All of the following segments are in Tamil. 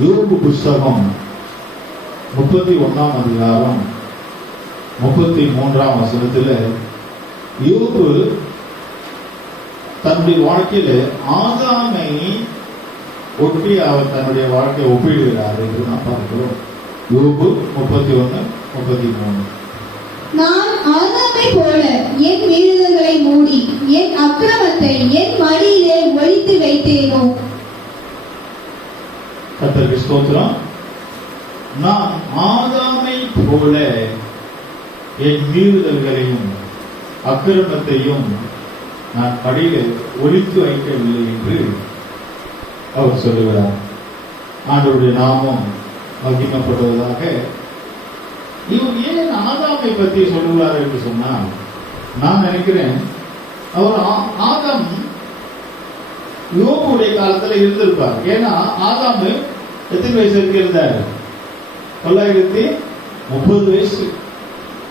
யோபு புஸ்தகம் 31 அதிகாரம் 33 வசனத்தில் யோபு தன்னுடைய வாழ்க்கையில ஆதாமை ஒட்டி அவர் தன்னுடைய வாழ்க்கையை ஒப்பிடுகிறார் என்று நாம் பார்க்கிறோம். யோபு 31:33. நான் ஆதாமை போல என் மீறுதல்களை மூடி என் அக்கிரமத்தை என் மடியிலே ஒளித்து வைத்தேனோ. கர்த்தருக்கு ஸ்தோத்திரம். நான் ஆதாமை போல என் மீறுதல்களையும் அக்கிரமத்தையும் நான் மடியிலே ஒளித்து வைக்கவில்லை என்று அவர் சொல்லுகிறார். ஆண்டவருடைய நாமம் மகிமைப்படுவதாக. இவர் ஏன் ஆதாமை பற்றி சொல்லுகிறார் என்று சொன்னால், நான் நினைக்கிறேன் அவர் ஆதாம் யோபுடைய காலத்தில் இருந்திருப்பார். ஏன்னா ஆதாம் எத்தனை வயசு இருந்தார்? 930 வயசு.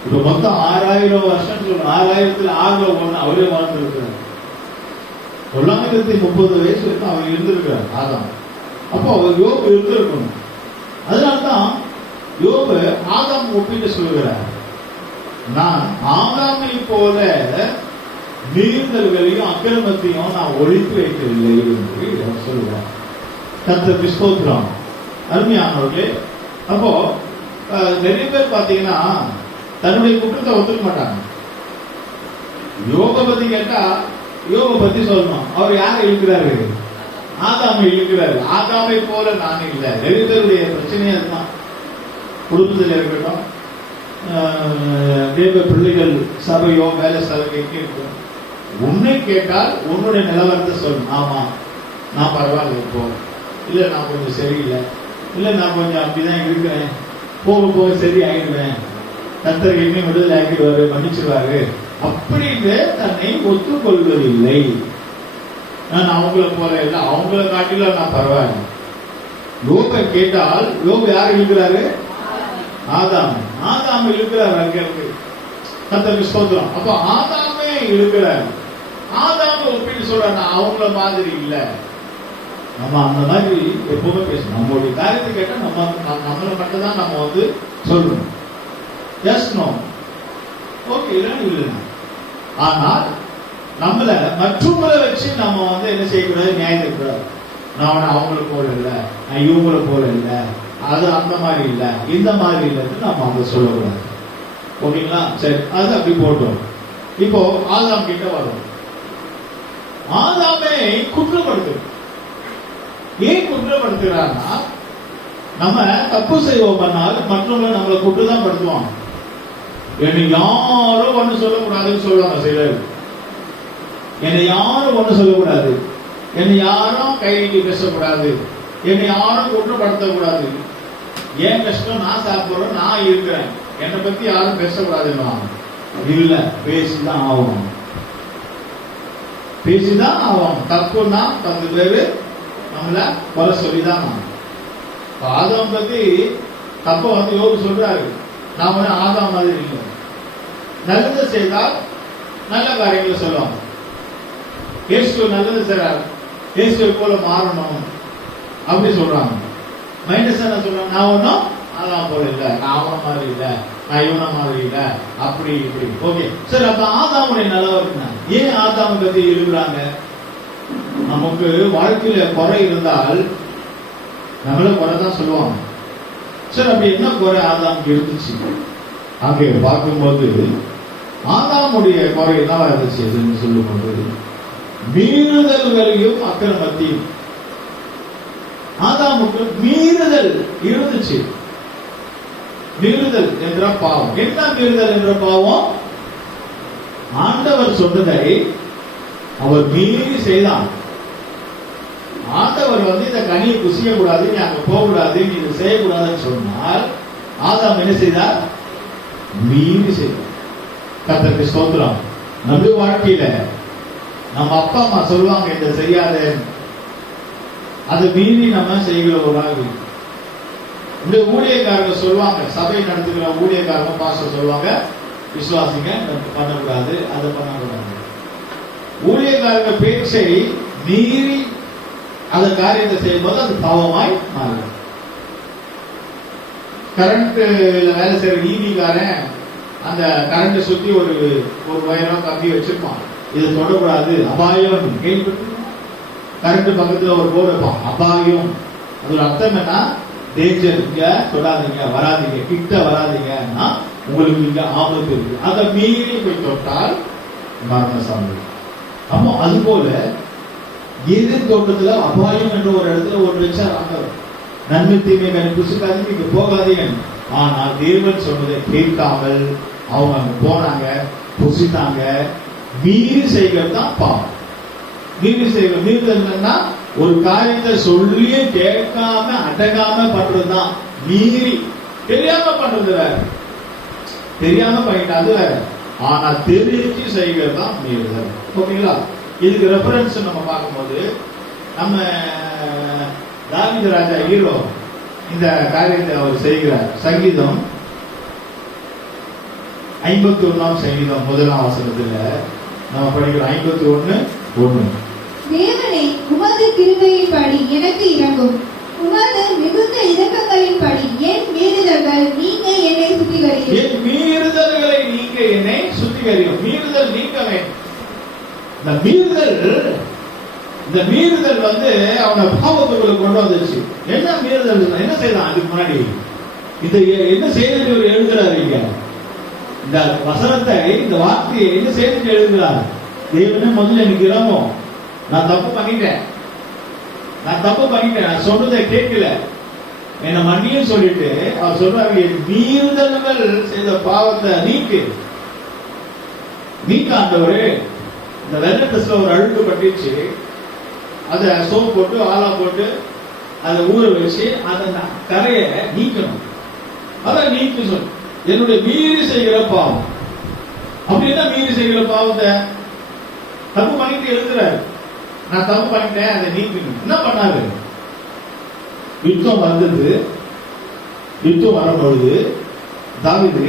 இப்ப மொத்தம் 6000 வருஷம் சொல்லணும். 6000 அவரே வாழ்ந்திருக்கிறார். 930 வயசு வரைக்கும் அவர் இருந்திருக்கிறார் ஆதாம். அப்போ அவர் யோபு இருந்திருக்கணும். அதனால்தான் யோபு ஆதாம் ஒப்பிட்டு சொல்கிறார், நான் ஆதாமை போல மீறுதல்களையும் அக்கிரமத்தையும் நான் ஒழித்து வைக்கவில்லை என்று அவர் சொல்லுவார். கர்த்தருக்கு ஸ்தோத்திரம். அருமையானவர்களே, அப்போ நிறைய பேர் பாத்தீங்கன்னா தன்னுடைய குற்றத்தை ஒத்துக்க மாட்டாங்க. யோபை பத்தி கேட்டா யோபை பத்தி சொல்லணும். அவர் யாரை இழுக்கிறாரு? ஆதாமை இழுக்கிறாரு. ஆதாமை போல நான் இல்லை. நிறைய பேருடைய பிரச்சனையா இருக்கான். குடும்பத்தில் இருக்கட்டும், தேவ பிள்ளைகள் சபையோ வேலை சபையோ இருக்கும். உன்னை கேட்டால் உன்னுடைய நிலவரத்தை சொல்லணும். ஆமா, நான் பரவாயில்ல, இப்போ இல்ல நான் கொஞ்சம் சரியில்லை, இல்ல நான் கொஞ்சம் அப்படிதான் இருக்கிறேன், போக போக சரி ஆயிடுவேன், கர்த்தர் என்னை விடுதலை ஆக்கிடுவாரு, மன்னிச்சிருவாரு அப்படின்னு தன்னை ஒத்துக்கொள்வதில்லை. நான் அவங்கள போல இல்லை, அவங்கள காட்டிலும் நான் பரவாயில்லை. யோபை கேட்டால் யோபு யார் இழுக்கிறாரு? ஆதாம் இழுக்கிறார். அங்கிருந்து கர்த்தருக்கு ஸ்தோத்திரம். அப்ப ஆதாமே இழுக்கிறார். ஆதாம ஒப்பிட்டு சொல்ற, நான் அவங்கள மாதிரி இல்ல. நம்ம அந்த மாதிரி எப்பவுமே பேசணும். நம்மளுடைய காரியத்தை கேட்டா நம்மளை மட்டும் தான் நம்ம சொல்லணும். எஸ் நோ ஓகே இல்லை. ஆனால் நம்மள மற்றவங்களை வச்சு நம்ம என்ன செய்யக்கூடாது? நியாயம் இருக்கக்கூடாது. நான் அவங்கள போல இல்லை, நான் இவங்கள போல இல்லை, அது அந்த மாதிரி இல்லை, இந்த மாதிரி இல்லைன்னு நம்ம அவங்க சொல்லக்கூடாது. ஓகேங்களா? சரி, அது அப்படி போட்டோம். இப்போ ஆதாம் கிட்ட வரும். ஆதாமே குற்றப்படுத்து. ஏன் குற்றப்படுத்துறாருன்னா, நம்ம தப்பு செய்வோம் பண்ணால் மற்றவங்க நம்மளை குற்றம் தான் படுத்துவாங்க. என்னை யாரும் ஒண்ணு சொல்லக்கூடாதுன்னு சொல்லுவாங்க சிலர். என்னை யாரும் ஒண்ணு சொல்லக்கூடாது, என்னை யாரும் கை நீட்டி பேசக்கூடாது, என்னை யாரும் குற்றப்படுத்தக்கூடாது, ஏன் கஷ்டம் நான் சாப்பிடுறேன், நான் இருக்கிறேன், என்னை பத்தி யாரும் பேசக்கூடாதுன்னு. இல்ல, பேசிதான் ஆகும். பேசிதான் ஆகும். தப்புன்னா 10 பேரு நம்மள குறை சொல்லிதான் ஆகும். ஆதாம் பத்தி தப்ப யோபு சொல்றாரு, நாம ஆதாம் மாதிரி இல்லை. நல்லது செய்தால் நல்ல காரியங்களை சொல்லுவாங்க. இயேசு நல்லது செய்றார், இயேசுவை போல மாறணும் அப்படி சொல்றாங்க. மைனஸ் என்ன சொல்றாங்க? நான் ஒன்னும் ஆதாம் போல இல்லை, நான் அவன மாதிரி இல்லை, நான் இவன மாதிரி இல்லை, அப்படி இப்படி. ஓகே சரி, அப்ப ஆதாமுடைய நிலவரம் ஏன் ஆதாமை பத்தி எழுதுறாங்க? நமக்கு வாழ்க்கையில குறை இருந்தால் நம்மள குறை தான் சொல்லுவாங்க. சரி, அப்படி என்ன குறை ஆதாமுக்கு இருந்துச்சு? அங்கே பார்க்கும்போது ஆதாமுடைய குறை என்னவா இருந்துச்சு என்று சொல்லும்போது, மீறுதல்களையும் அக்கிரமத்தையும். ஆதாமுக்கு மீறுதல் இருந்துச்சு. மீறுதல் என்ற பாவம். என்ன மீறுதல் என்ற பாவம்? ஆண்டவர் சொன்னதை அவர் மீறி செய்தான். ஆண்டவர் இந்த கனியை குசிய கூடாது, நீ அங்க போக கூடாது, நீ இதை செய்யக்கூடாதுன்னு சொன்னால் ஆதாம் என்ன செய்தார்? மீறி செய்தார். கர்த்தருக்கு ஸ்தோத்திரம். நம்முடைய வாழ்க்கையில நம்ம அப்பா அம்மா சொல்லுவாங்க இதை செய்யாத, அதை மீறி நம்ம செய்கிறவராக. இந்த ஊழியக்காரங்க சொல்லுவாங்க, சபை நடத்துகிற ஊழியக்காரங்க பாஸ்டர் சொல்லுவாங்க, விசுவாசிங்க பண்ணக்கூடாது, அதை பண்ணக்கூடாது. ஊழியக்காரங்க பேச்சை மீறி அந்த காரியத்தை செய்யும்போது அது பாவமாய் மாறும். கரண்ட்ல வேலை செய்யற ஈவிகாரன் அந்த கரண்ட சுத்தி ஒரு வயரம் கம்பி வச்சிருப்பான். இதை தொடக்கூடாது, அபாயம். கேள்விப்பட்டிருக்கோம். கரண்ட் பக்கத்துல ஒரு போர்டு வைப்பான், அபாயம். அதோட அர்த்தம் என்ன? டேஞ்சர், இங்க தொடாதீங்க, வராதீங்க, கிட்ட வராதீங்கன்னா உங்களுக்கு இங்க ஆபத்து இருக்கு. அதை மீறி போய் தொட்டால் மரண சான்று. அப்போ அது போல எதிர் தோட்டத்துல அபாயம் என்ற ஒரு இடத்துல ஒரு வச்சா ஆண்டவர் நன்மை தீமை புசுக்காதீங்க, இங்க போகாதீங்க. ஆனால் தேவன் சொன்னதை கேட்காமல் அவங்க அங்க போனாங்க, புசித்தாங்க. மீறி செய்கிறது தான் பாவம். மீறி செய்வது, மீறுதல்னா ஒரு காரியத்தை சொல்லியே கேட்காம அடங்காம பண்றதுதான் மீறி. தெரியாம பண்றது வேற, தெரியாம பண்ணிட்டு அது வேற. ஆனா தெரிஞ்சு செய்கிறது தான் மீறுதல். ஓகேங்களா? இதுக்கு ரெஃபரன்ஸ் நம்ம பார்க்கும்போது நம்ம தாவீது ராஜா ஹீரோ இந்த காரியத்தை அவர் செய்கிறார். சங்கீதம் 51ஆம் சங்கீதம் 1ஆம் வசனத்துல நம்ம படிக்கிறோம். 51:1. தேவனே, உமது கிருபையின்படி எனக்கு இரங்கும், உமது மிகுந்த இரக்கங்களின்படி என் மீறுதல்கள் நீங்க என்னை சுத்திகரியும். என் மீறுதல்களை நீங்க என்னை சுத்திகரியும். மீறுதல் நீங்க வேண்டும். இந்த மீறுதல் வந்து அவனை பாவத்துக்குள்ள கொண்டு வந்துச்சு. என்ன மீறுதல்? என்ன செய்யலாம்? அதுக்கு முன்னாடி இந்த என்ன செய்து எழுதுறாரு இங்க இந்த வசனத்தை, இந்த வார்த்தையை என்ன செய்து எழுதுகிறார்? தேவனே, முதல்ல எனக்கு இறங்கும், நான் தப்பு பண்ணிட்டேன், நான் சொன்னதை கேட்கல, என்ன மன்னியும் சொல்லிட்டு அவர் சொல்றாரு, மீறுதல்கள் செய்த பாவத்தை நீக்க ஆண்டவரே. இந்த வெள்ளை ட்ரெஸ்ல ஒரு அழுக்கு பட்டுச்சு, அதை சோப் போட்டு ஆலா போட்டு அதை ஊற வச்சு அதை கரையை நீக்கணும். அதான் நீக்க சொல்லு. என்னுடைய மீறி செய்கிற பாவம். அப்படின்னா மீறி செய்கிற பாவத்தை தப்பு பண்ணிட்டு எழுதுறாரு. நான் தப்பு பண்ணிட்டேன், அதை நீக்கணும். என்ன பண்ணாரு? யுத்தம் வந்தது. யுத்தம் வரும்பொழுது தாவீது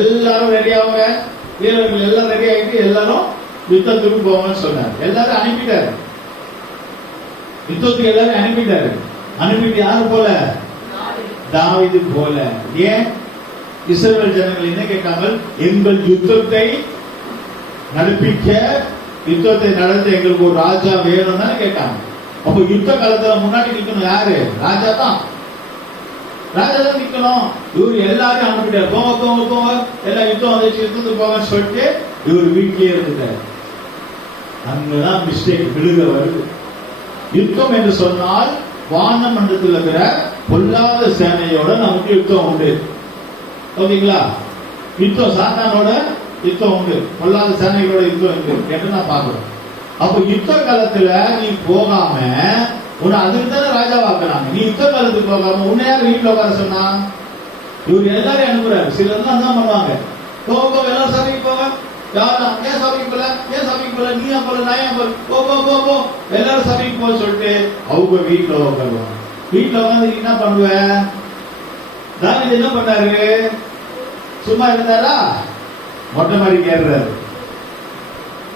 எல்லாரும் ரெடி ஆகுங்க, வீரர்கள் எல்லாம் ரெடி ஆகிட்டு எல்லாரும் யுத்தத்துக்கு போவாங்கன்னு சொன்னார். எல்லாரும் அனுப்பிட்டாரு, யுத்தத்துக்கு எல்லாரும் அனுப்பிட்டாரு. அனுப்பிட்டு யாரு போல? தாவீது போல. ஏன்? இஸ்ரவேல் ஜனங்கள் என்ன கேட்டாங்க? எங்கள் யுத்தத்தை நடப்பிக்க, யுத்தத்தை நடத்த எங்களுக்கு ஒரு ராஜா வேணும் தான் கேட்டாங்க. அப்ப யுத்த காலத்துல முன்னாடி நிக்கணும் யாரு? ராஜா தான். ராஜா தான் நிக்கணும். இவர் எல்லாரும் அனுப்பிட்டாரு, போங்க எல்லாம் யுத்தம் வந்துச்சு, யுத்தத்துக்கு போங்கன்னு சொல்லிட்டு இவர் வீட்டிலேயே இருந்துட்டாரு. அங்கதான் மிஸ்டேக் விழுக வருது. யுத்தம் என்று சொன்னால் வானமண்டலத்தில் இருக்கிற பொல்லாத சேனையோட நமக்கு யுத்தம் உண்டு. ஓகேங்களா? யுத்தம் சாத்தானோட யுத்தம் உண்டு, பொல்லாத சேனைகளோட யுத்தம் உண்டு என்று நான் பாக்குறேன். அப்ப யுத்த காலத்துல நீ போகாம உன்னை அதுக்கு தானே ராஜாவாக்குறாங்க. நீ யுத்த காலத்துக்கு போகாம உன்னை யார் வீட்டுல உட்கார சொன்னா? இவர் எல்லாரையும் அனுப்புறாரு. சிலர் தான் பண்ணுவாங்க, போக எல்லாரும் சபைக்கு போக, யாரும் ஏன் சபைக்கு போல, நீ போல, நான் போ எல்லாரும் சபைக்கு போக சொல்லிட்டு அவங்க வீட்டுல உட்காருவாங்க. வீட்டுல உட்காந்து என்ன பண்ணுவ? தாவீது என்ன பண்ணாரு? சும்மா இருந்தாரா? மொட்டை மாடி கேடுறாரு.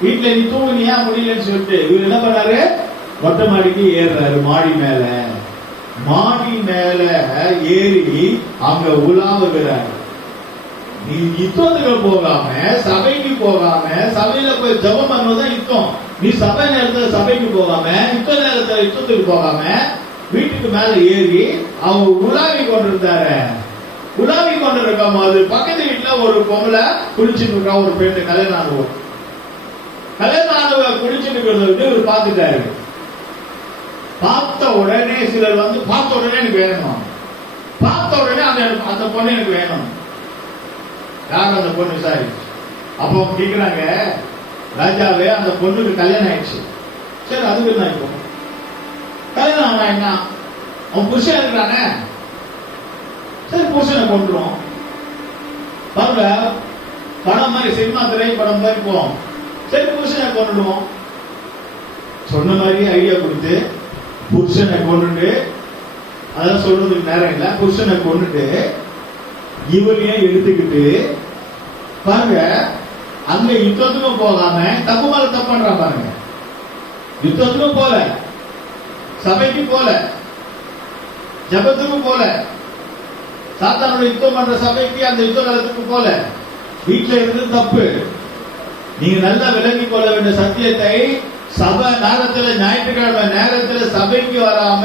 வீட்டுல நீ தூங்குனியா முடியலன்னு சொல்லிட்டு இவர் என்ன பண்ணாரு? மொட்டை மாடிக்கு ஏறுறாரு. மாடி மேல ஏறி அங்க உலாவுகிறாரு. நீ யுத்தத்துக்கு போகாம, சபைக்கு போகாம, சபையில போய் ஜபம் பண்ணுவதுதான் யுத்தம். நீ சபை நேரத்துல சபைக்கு போகாம, யுத்த நேரத்துல யுத்தத்துக்கு போகாம வீட்டுக்கு மேல ஏறி அவங்க உலாவி கொண்டிருந்தாரு. உலாவி கொண்டிருக்கும் போது பக்கத்து வீட்டுல ஒரு பொம்பளை குளிச்சுட்டு இருக்கா. ஒரு பெண்ணு கல்யாணம் ஆனவ குளிச்சுட்டு இருக்கிறத இவர் பார்த்துட்டாரு. பார்த்த உடனே சிலர் வந்து பார்த்த உடனே எனக்கு வேணும், பார்த்த உடனே அந்த பொண்ணு எனக்கு வேணும். யாரும் அந்த பொண்ணு விசாரி. அப்போ கேக்குறாங்க, ராஜாவே அந்த பொண்ணுக்கு கல்யாணம் ஆயிடுச்சு. சரி, அதுக்கு என்ன இப்போ கல்யாணம் ஆனா என்ன? அவன் புருஷன் இருக்கிறானே, சரி புருஷனை கொண்டுரும். பாருங்க, படம் மாதிரி சினிமா திரைப்படம் மாதிரி போவோம். சரி புருஷனை கொண்டுடுவோம். சொன்ன மாதிரி ஐடியா கொடுத்து புருஷனை கொண்டுட்டு, அதெல்லாம் சொல்றதுக்கு நேரம் இல்லை, புருஷனை கொண்டுட்டு இவரையும் எடுத்துக்கிட்டு பாருங்க, அங்க யுத்தத்துக்கும் போகாம தப்பு மேல தப்பு பண்றான் பாருங்க. யுத்தத்துக்கும் போல, சபைக்கு போல, ஜபத்துக்கும் போல, சாத்தானுடைய யுத்தம் பண்ற சபைக்கு அந்த யுத்த காலத்துக்கு போல வீட்டுல இருந்து தப்பு. நீங்க நல்லா விளங்கி கொள்ள வேண்டிய சத்தியத்தை, சபை நேரத்துல ஞாயிற்றுக்கிழமை நேரத்துல சபைக்கு வராம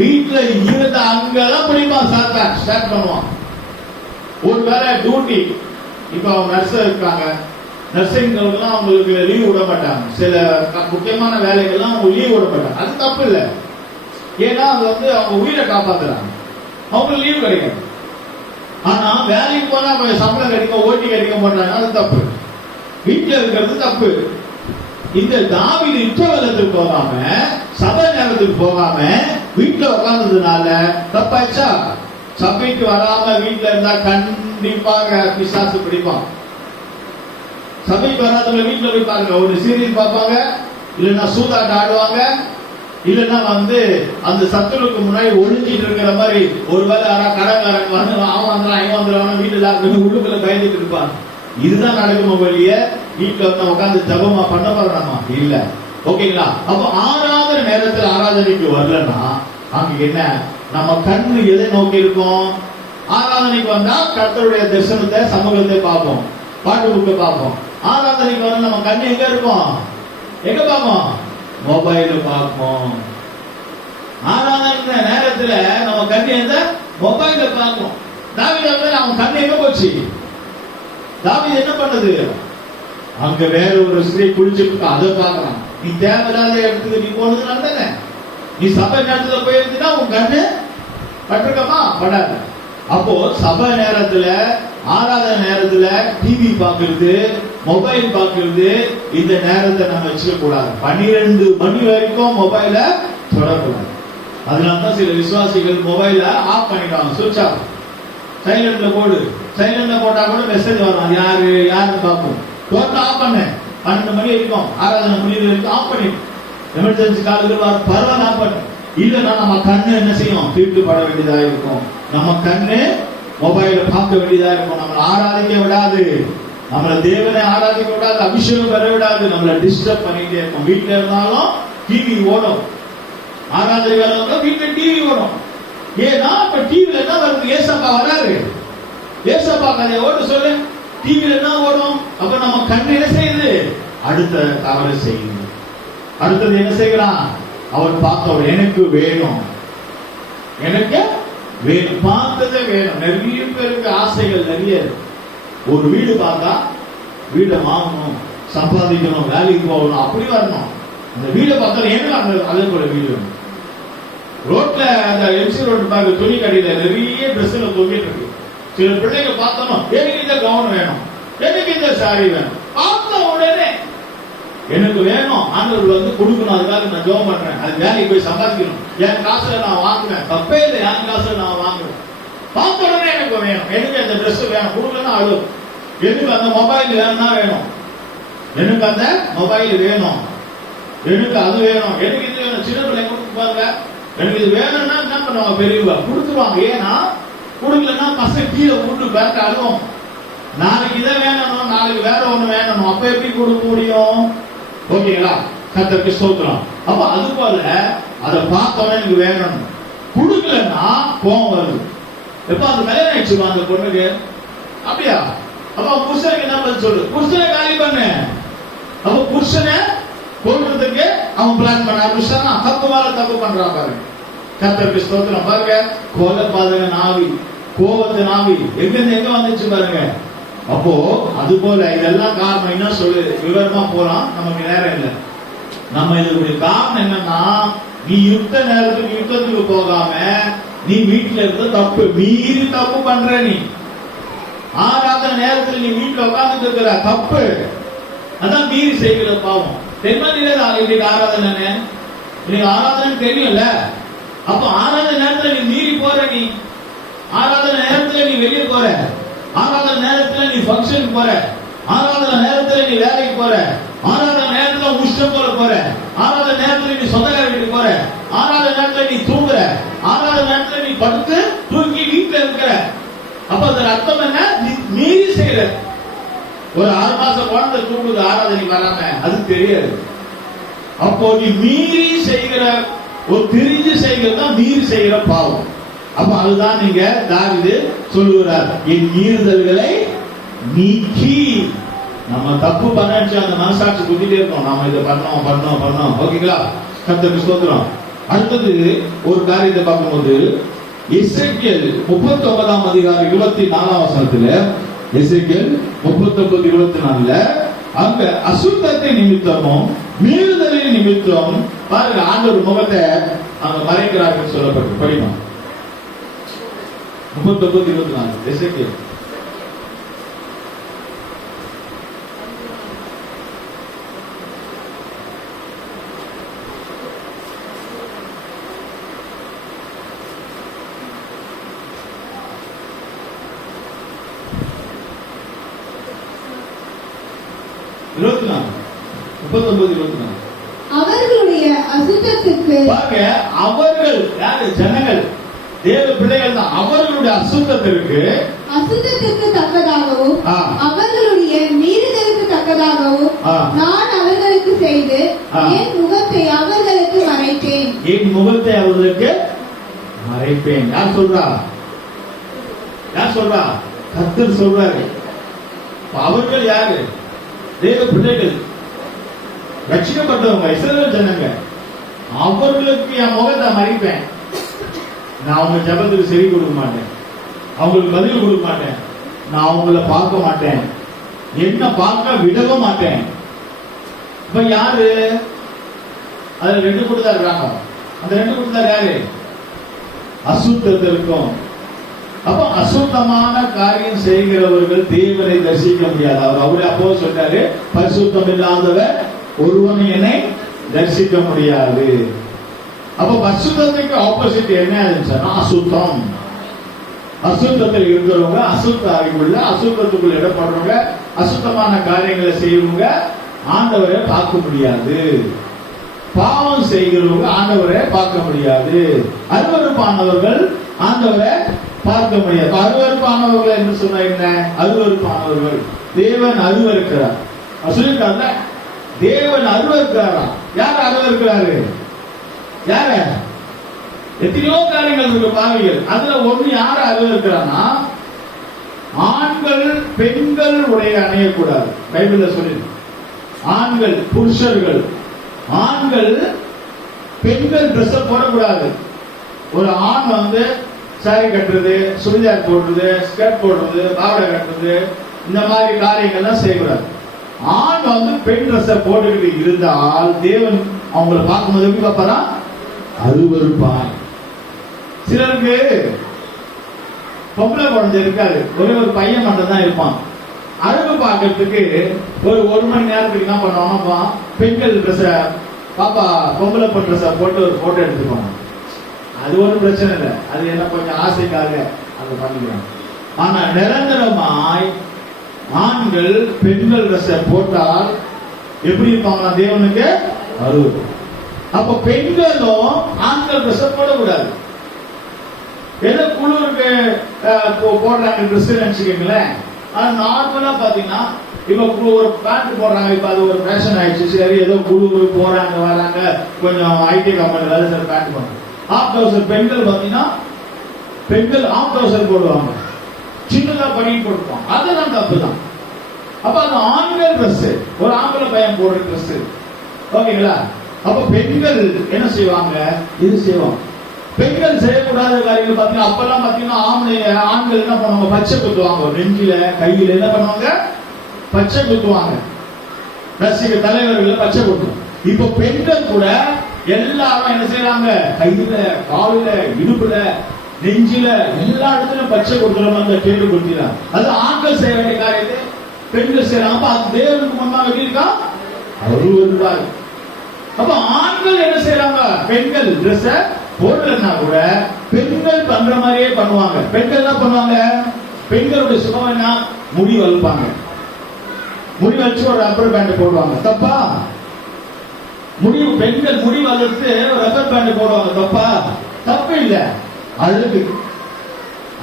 வீட்டுல இருந்த அங்கதான் பிடிப்பான் சாத்தான். ஸ்டார்ட் பண்ணுவான். ஒருவேளை டியூட்டி, இப்ப அவங்க நர்ஸ் இருக்காங்க, நர்சிங் அவங்களுக்கு லீவ் விட மாட்டாங்க. சில முக்கியமான வேலைகள்லாம் அவங்க லீவ் விட மாட்டாங்க. அது தப்பு இல்லை. ஏன்னா அது அவங்க உயிரை காப்பாத்துறாங்க, அவங்களுக்கு லீவ் கிடைக்காது. ஆனா வேலைக்கு போனா சம்பளம் கிடைக்கும், ஓட்டி கிடைக்க மாட்டாங்க, அது தப்பு. வீட்டுல இருக்கிறது தப்பு. இந்த தாவீது யுத்தவலத்துக்கு போகாம சபை நேரத்துக்கு போகாம வீட்டுல உட்கார்ந்ததுனால தப்பாச்சா? சபைக்கு வராம வீட்டுல இருந்தா கண்டிப்பாக பிசாசு பிடிப்பான். சபைக்கு வராதவங்க வீட்டுல போய் பாருங்க, ஒரு சீரியல் பார்ப்பாங்க, இல்லைன்னா சூதாட்டம் ஆடுவாங்க, இல்லைன்னா அந்த சத்துருக்கு முன்னாடி ஒழிஞ்சிட்டு இருக்கிற மாதிரி ஒருவேளை கடன்காரங்க வந்து அவன் வந்துடுறான் இவன் வந்துடுவான் வீட்டுல உள்ளுக்குள்ள பயந்துட்டு இருப்பாங்க. இதுதான் நடக்குமா வெளியே வீட்டுல உட்காந்து ஜபமா பண்ண போறோமா? இல்ல. ஓகேங்களா? அப்ப ஆராதனை நேரத்தில் ஆராதனைக்கு வரலன்னா அங்க என்ன, நம்ம கண்ணு எதை நோக்கி இருக்கும்? ஆராதனைக்கு வந்தா கர்த்தருடைய தரிசனத்தை சமூகத்தை பார்ப்போம், பாட்டு புக்க பார்ப்போம். ஆராதனைக்கு வந்தா நம்ம கண்ணு எங்க இருக்கும்? எங்க பார்ப்போம்? மொபைல பார்ப்போம். ஆராதனை நேரத்துல நம்ம கண்ணு எந்த மொபைல பார்ப்போம். தாவீது அவன் கண்ணு எங்க போச்சு? தாவீது என்ன பண்ணது? அங்க வேற ஒரு ஸ்திரீ குளிச்சுட்டு அதை பார்க்கலாம். நீ தேவையில்லாத இடத்துக்கு நீ போனதுனால தானே. நீ சபை நேரத்துல போயிருந்தா உன் கண்ணு பட்டிருக்கமா? படாது. அப்போ சபை நேரத்துல ஆராதனை நேரத்துல டிவி பாக்குறது, மொபைல் பாக்குறது, இந்த நேரத்தை நம்ம வச்சுக்க கூடாது. 12 மணி வரைக்கும் மொபைல தொடக்கூடாது. அதனாலதான் சில விசுவாசிகள் மொபைல ஆஃப் பண்ணிடுவாங்க, சுவிட்ச் ஆஃப், சைலண்ட்ல போடு. சைலண்ட்ல போட்டா கூட மெசேஜ் வரும், யாருன்னு பார்ப்போம். டோட்டல் ஆஃப் பண்ண 12 மணி வரைக்கும் ஆராதனை முடிவு வரைக்கும் ஆஃப் பண்ணிடும். எமர்ஜென்சி காலங்கள் பரவாயில்ல ஆஃப் பண்ணு. இல்லைன்னா நம்ம கண்ணு என்ன செய்யும்? தீட்டுப்பட வேண்டியதா இருக்கும். நம்ம கண்ணு மொபைல பார்க்க வேண்டியதா இருக்கும். நம்மளை ஆராதிக்க விடாது, நம்மளை தேவனை ஆராதிக்க விடாது, அபிஷேகம் பெற விடாது, நம்மளை டிஸ்டர்ப் பண்ணிட்டே இருக்கும். வீட்டுல இருந்தாலும் டிவி ஓடும், ஆராதனை வேலை வீட்டுல டிவி ஓடும். ஏன்னா இப்ப டிவில என்ன வருது? ஏசப்பா வராரு, ஏசப்பா கதையை ஓட்டு சொல்லு. டிவில என்ன ஓடும்? அப்ப நம்ம கண்ணு என்ன செய்யுது? அடுத்த தவறு செய்யுது. அடுத்தது என்ன செய்யறான்? அவர் பார்த்தவர் எனக்கு வேணும், எனக்கு வேணும், பார்த்ததே வேணும். நிறைய பேருக்கு ஆசைகள் நிறைய. ஒரு வீடு பார்த்தா வீடை வாங்கணும், சம்பாதிக்கணும், வேலைக்கு போகணும், அப்படி வரணும். அந்த வீடை பார்த்தா என்ன அதே போல வீடு. ரோட்ல அந்த எம்சி ரோடு பார்க்க துணி கடையில நிறைய ட்ரெஸ்ல தொங்கிட்டு இருக்கு. சில பிள்ளைங்க பார்த்தோம், எனக்கு இந்த கவுன் வேணும், எனக்கு இந்த சாரி வேணும். பார்த்த உடனே எனக்கு வேணும், ஆண்டவர் கொடுக்கணும், அதுக்காக நான் ஜெபம் பண்றேன். அது வேலைக்கு போய் சம்பாதிக்கணும், என் காசுல நான் வாங்குவேன், தப்பே இல்லை, என் காசுல நான் வாங்குவேன். பார்த்த உடனே எனக்கு வேணும், எனக்கு அந்த ட்ரெஸ் வேணும், கொடுக்கணும் அழுவும். எனக்கு அந்த மொபைல் வேணும்னா வேணும், எனக்கு அந்த மொபைல் வேணும், எனக்கு அது வேணும், எனக்கு இது வேணும். சின்ன பிள்ளைங்க கொடுத்து பாருங்க, எனக்கு இது வேணும்னா என்ன பண்ணுவாங்க? பெரியவங்க கொடுத்துருவாங்க. ஏன்னா கொடுக்கலன்னா பசங்க கீழே கூட்டு பேர்க்க அழுவோம். நாளைக்கு இதை வேணும், நாளைக்கு வேற ஒண்ணு வேணும், அப்ப எப்படி கொடுக்க முடியும்? ஓகேங்களா? கர்த்தருக்கு ஸ்தோத்திரம். அப்ப அது போல அதை பார்த்தோன்னே எனக்கு வேணும், கொடுக்கலன்னா கோவம் வருது. எப்ப அந்த கல்யாணம் ஆயிடுச்சுமா அந்த பொண்ணுக்கு? அப்படியா? அப்ப புருஷனுக்கு என்ன பதில் சொல்லு? புருஷனை காலி பண்ணு. அப்ப புருஷனை கொல்றதுக்கு அவன் பிளான் பண்ண ஆரம்பிச்சானா தப்பு மேல தப்பு பண்றான் பாருங்க. கர்த்தருக்கு ஸ்தோத்திரம். பாருங்க, கோலப்பாதக நாவி, கோபத்து நாவி எங்க வந்துச்சு பாருங்க. அப்போ அது போல இதெல்லாம் காரணம் என்ன சொல்லு, விவரமா போலாம், நமக்கு நேரம் இல்லை. நம்ம இதுக்கு காரணம் என்னன்னா, நீ யுத்த நேரத்துக்கு யுத்தத்துக்கு போகாம நீ வீட்டுல இருந்த தப்பு மீறி தப்பு பண்ற. நீ ஆராதனை நேரத்தில் நீ வீட்டுல உட்கார்ந்து இருக்கிற தப்பு, அதான் மீறி செய்கிற பாவம். இன்னைக்கு ஆராதனை, இன்னைக்கு ஆராதனை தெரியும்ல. அப்ப ஆராதனை நேரத்துல நீ மீறி போற, நீ ஆராதனை நேரத்துல நீ வெளியே போற, ஆராதனை நேரத்துல நீ ஃபங்க்ஷனுக்கு போற, ஆராதனை நேரத்துல நீ வேலைக்கு போற, ஆராதனை நேரத்துல உஷ்டம் போல போற, ஆராதனை நேரத்துல நீ சொந்தக்கார வீட்டுக்கு போற, ஆராதனை நேரத்துல நீ தூங்குற, ஆராதனை நேரத்துல நீ படுத்து தூங்கி வீட்டுல இருக்கிற. அப்ப அதன் அர்த்தம் என்ன? நீ மீறி செய்யற. ஒரு 6 மாசம் குழந்தை தூங்குது ஆராதனைக்கு வராம, அது தெரியாது. அப்போ நீ மீறி செய்கிற, ஒரு தெரிஞ்சு செய்கிறது தான் மீறி செய்கிற பாவம். அப்ப அதுதான் நீங்க தாவீது சொல்லுகிறார், என் மீறுதல்களை நீக்கி. நம்ம தப்பு பண்ணாச்சு அந்த மனசாட்சி குத்திட்டே இருக்கோம், நாம இதை பண்ணோம். ஓகேங்களா? கர்த்தருக்கு ஸ்தோத்திரம். அடுத்தது ஒரு காரியத்தை பார்க்கும்போது எசேக்கியேல் 39 அதிகாரம் 24 வசனத்துல, எசேக்கியேல் 39:24 அங்க அசுத்தத்தை நிமித்தமும் மீறுதலின் நிமித்தம் பாருங்க ஆண்டவர் முகத்தை அங்க மறைக்கிறார்கள் சொல்லப்பட்டு படிக்கணும். 39:24 எசேக்கியேல். அவர்களுடைய அசுத்தத்துக்கு பாருங்க, அவர்கள் யாரு? ஜனங்கள், தேவ பிள்ளைகள் தான். அவர்களுடைய அசுத்தத்திற்கு தக்கதாகவும் அவர்களுடைய மீறுதலுக்கு தக்கதாகவும் நான் அவர்களுக்கு செய்து என் முகத்தை அவர்களுக்கு மறைப்பேன். என் முகத்தை அவர்களுக்கு மறைப்பேன். யார் சொல்றா? கர்த்தர் சொல்றாரு. அவர்கள் யாரு? தேவ பிள்ளைகள், ரட்சிக்கப்பட்டவங்க, இஸ்ரவேல் ஜனங்க. அவர்களுக்கு என் முகத்தை மறைப்பேன். நான் அவங்க ஜபத்துக்கு செவி கொடுக்க மாட்டேன், அவங்களுக்கு பதில் கொடுக்க மாட்டேன், நான் அவங்கள பார்க்க மாட்டேன், என்ன பார்க்க விடவும் மாட்டேன். இப்ப யாரு? அதுல 2 கூட்டத்தார் இருக்காங்க. அந்த 2 கூட்டத்தார் யாரு? அசுத்தத்திற்கும். அப்ப அசுத்தமான காரியம் செய்கிறவர்கள் தேவனை தரிசிக்க முடியாது. அவர் அவரே அப்போ சொல்றாரு, பரிசுத்தம் இல்லாதவர் ஒருவன் என்னை தரிசிக்க முடியாது. அப்ப பரிசுத்தத்துக்கு ஆப்போசிட் என்ன சொன்னா அசுத்தம். அசுத்தத்தில் இருக்கிறவங்க, அசுத்த அறிவுள்ள, அசுத்தத்துக்குள்ள இடப்படுறவங்க, அசுத்தமான காரியங்களை செய்யறவங்க ஆண்டவரை பார்க்க முடியாது. பாவம் செய்கிறவங்க ஆண்டவரை பார்க்க முடியாது. அருவருப்பானவர்கள் ஆண்டவரை பார்க்க முடியாது. அருவருப்பானவர்கள் என்று சொன்ன என்ன? அருவருப்பானவர்கள் தேவன் அருவருக்கிறார். சொல்லிருக்காங்க, தேவன் அருவருக்கிறாரா? யார் அருவருக்கிறாரு? யார? எத்தனையோ காரியங்கள் இருக்கு பாவிகள். அதுல ஒண்ணு யார அருவருக்கிறான்னா, ஆண்கள் பெண்கள் உடைய அணையக்கூடாது. பைபிள்ல சொல்லி, ஆண்கள் புருஷர்கள், ஆண்கள் பெண்கள் ட்ரெஸ் போடக்கூடாது. ஒரு ஆண் சாரி கட்டுறது, சுடிதார் போடுறது, ஸ்கர்ட் போடுறது, பாவாடை கட்டுறது, இந்த மாதிரி காரியங்கள்லாம் செய்யக்கூடாது. ஆண் பெண் ட்ரெஸ் போட்டுக்கிட்டு இருந்தால் தேவன் அவங்களை பார்க்கும்போது எப்படி பார்ப்பாரா? அருவருப்பான். சிலருக்கு பொம்பளை குழந்தை இருக்காது, ஒரே ஒரு பையன் மட்டும் தான் இருப்பான். அழகு பார்க்கறதுக்கு ஒரு மணி நேரத்துக்கு என்ன பண்ணுவாங்க, பெண்கள் ட்ரெஸ், பாப்பா பொம்பளை ட்ரெஸ் போட்டு ஒரு போட்டோ எடுத்துப்பாங்க. அது ஒரு பிரச்சனை இல்லை, அது என்ன கொஞ்சம் ஆசைக்காக அதை பண்ணிக்கிறாங்க. ஆனா நிரந்தரமாய் ஆண்கள் பெண்கள் ட்ரெஸ் போட்டால் எப்படி இருப்பாங்களா? தேவனுக்கு அருவருப்பு. அப்ப பெண்களும் ஆண்கள் ட்ரெஸ் போடக்கூடாது. ஏதோ குழுவுக்கு போடுறாங்க ட்ரெஸ் நினைச்சுக்கீங்களேன். ஆனா நார்மலா பாத்தீங்கன்னா இப்ப ஒரு பேண்ட் போடுறாங்க, இப்ப அது ஒரு ஃபேஷன் ஆயிடுச்சு. சரி, ஏதோ குழுவுக்கு போறாங்க வராங்க, கொஞ்சம் ஐடி கம்பெனி வேலை சார் பேண்ட் போடுறாங்க. ஆஃப் ட்ரவுசர் பெண்கள் பாத்தீங்கன்னா, பெண்கள் ஆஃப் ட்ரவுசர் போடுவாங்க, சின்னதா பண்ணி போட்டுப்பாங்க. அதெல்லாம் தப்பு தான். அப்ப அது ஆண்கள் ட்ரெஸ், ஒரு ஆம்பளை பையன் போடுற ட்ரெஸ். ஓகேங்களா? அப்ப பெண்கள் என்ன செய்வாங்க? இது செய்வாங்க. பெண்கள் செய்யக்கூடாத காரியங்கள் பாத்தீங்கன்னா, அப்பெல்லாம் பாத்தீங்கன்னா ஆண்கள் என்ன பண்ணுவாங்க? பச்சை குத்துவாங்க, நெஞ்சில கையில என்ன பண்ணுவாங்க? பச்சை குத்துவாங்க. ரசிக தலைவர்கள் பச்சை குத்தும். இப்ப பெண்கள் கூட எல்லாரும் என்ன செய்யறாங்க? கையில, காலில, இடுப்புல, நெஞ்சில, எல்லா இடத்துலயும் பச்சை கொடுத்துறோம். அந்த கேட்டு கொடுக்கிறாங்க. அது ஆண்கள் செய்ய வேண்டிய காரியத்தை பெண்கள் செய்யறாங்க. அது தேவனுக்கு முன்னாடி எப்படி இருக்கா? அருவருப்பாரு. அப்ப ஆண்கள் என்ன செய்யறாங்க? பெண்கள் ட்ரெஸ் போடலன்னா கூட பெண்கள் பண்ற மாதிரியே பண்ணுவாங்க. பெண்கள் என்ன பண்ணுவாங்க? பெண்களுடைய சுகம் என்ன? முடி வளர்ப்பாங்க. முடி வச்சு ஒரு ரப்பர் பேண்ட் போடுவாங்க. தப்பா? பெண்கள் முடி வளர்த்து ரப்பர் பேண்ட் போடுவாங்க. தப்பா? தப்பு இல்ல, அழகு.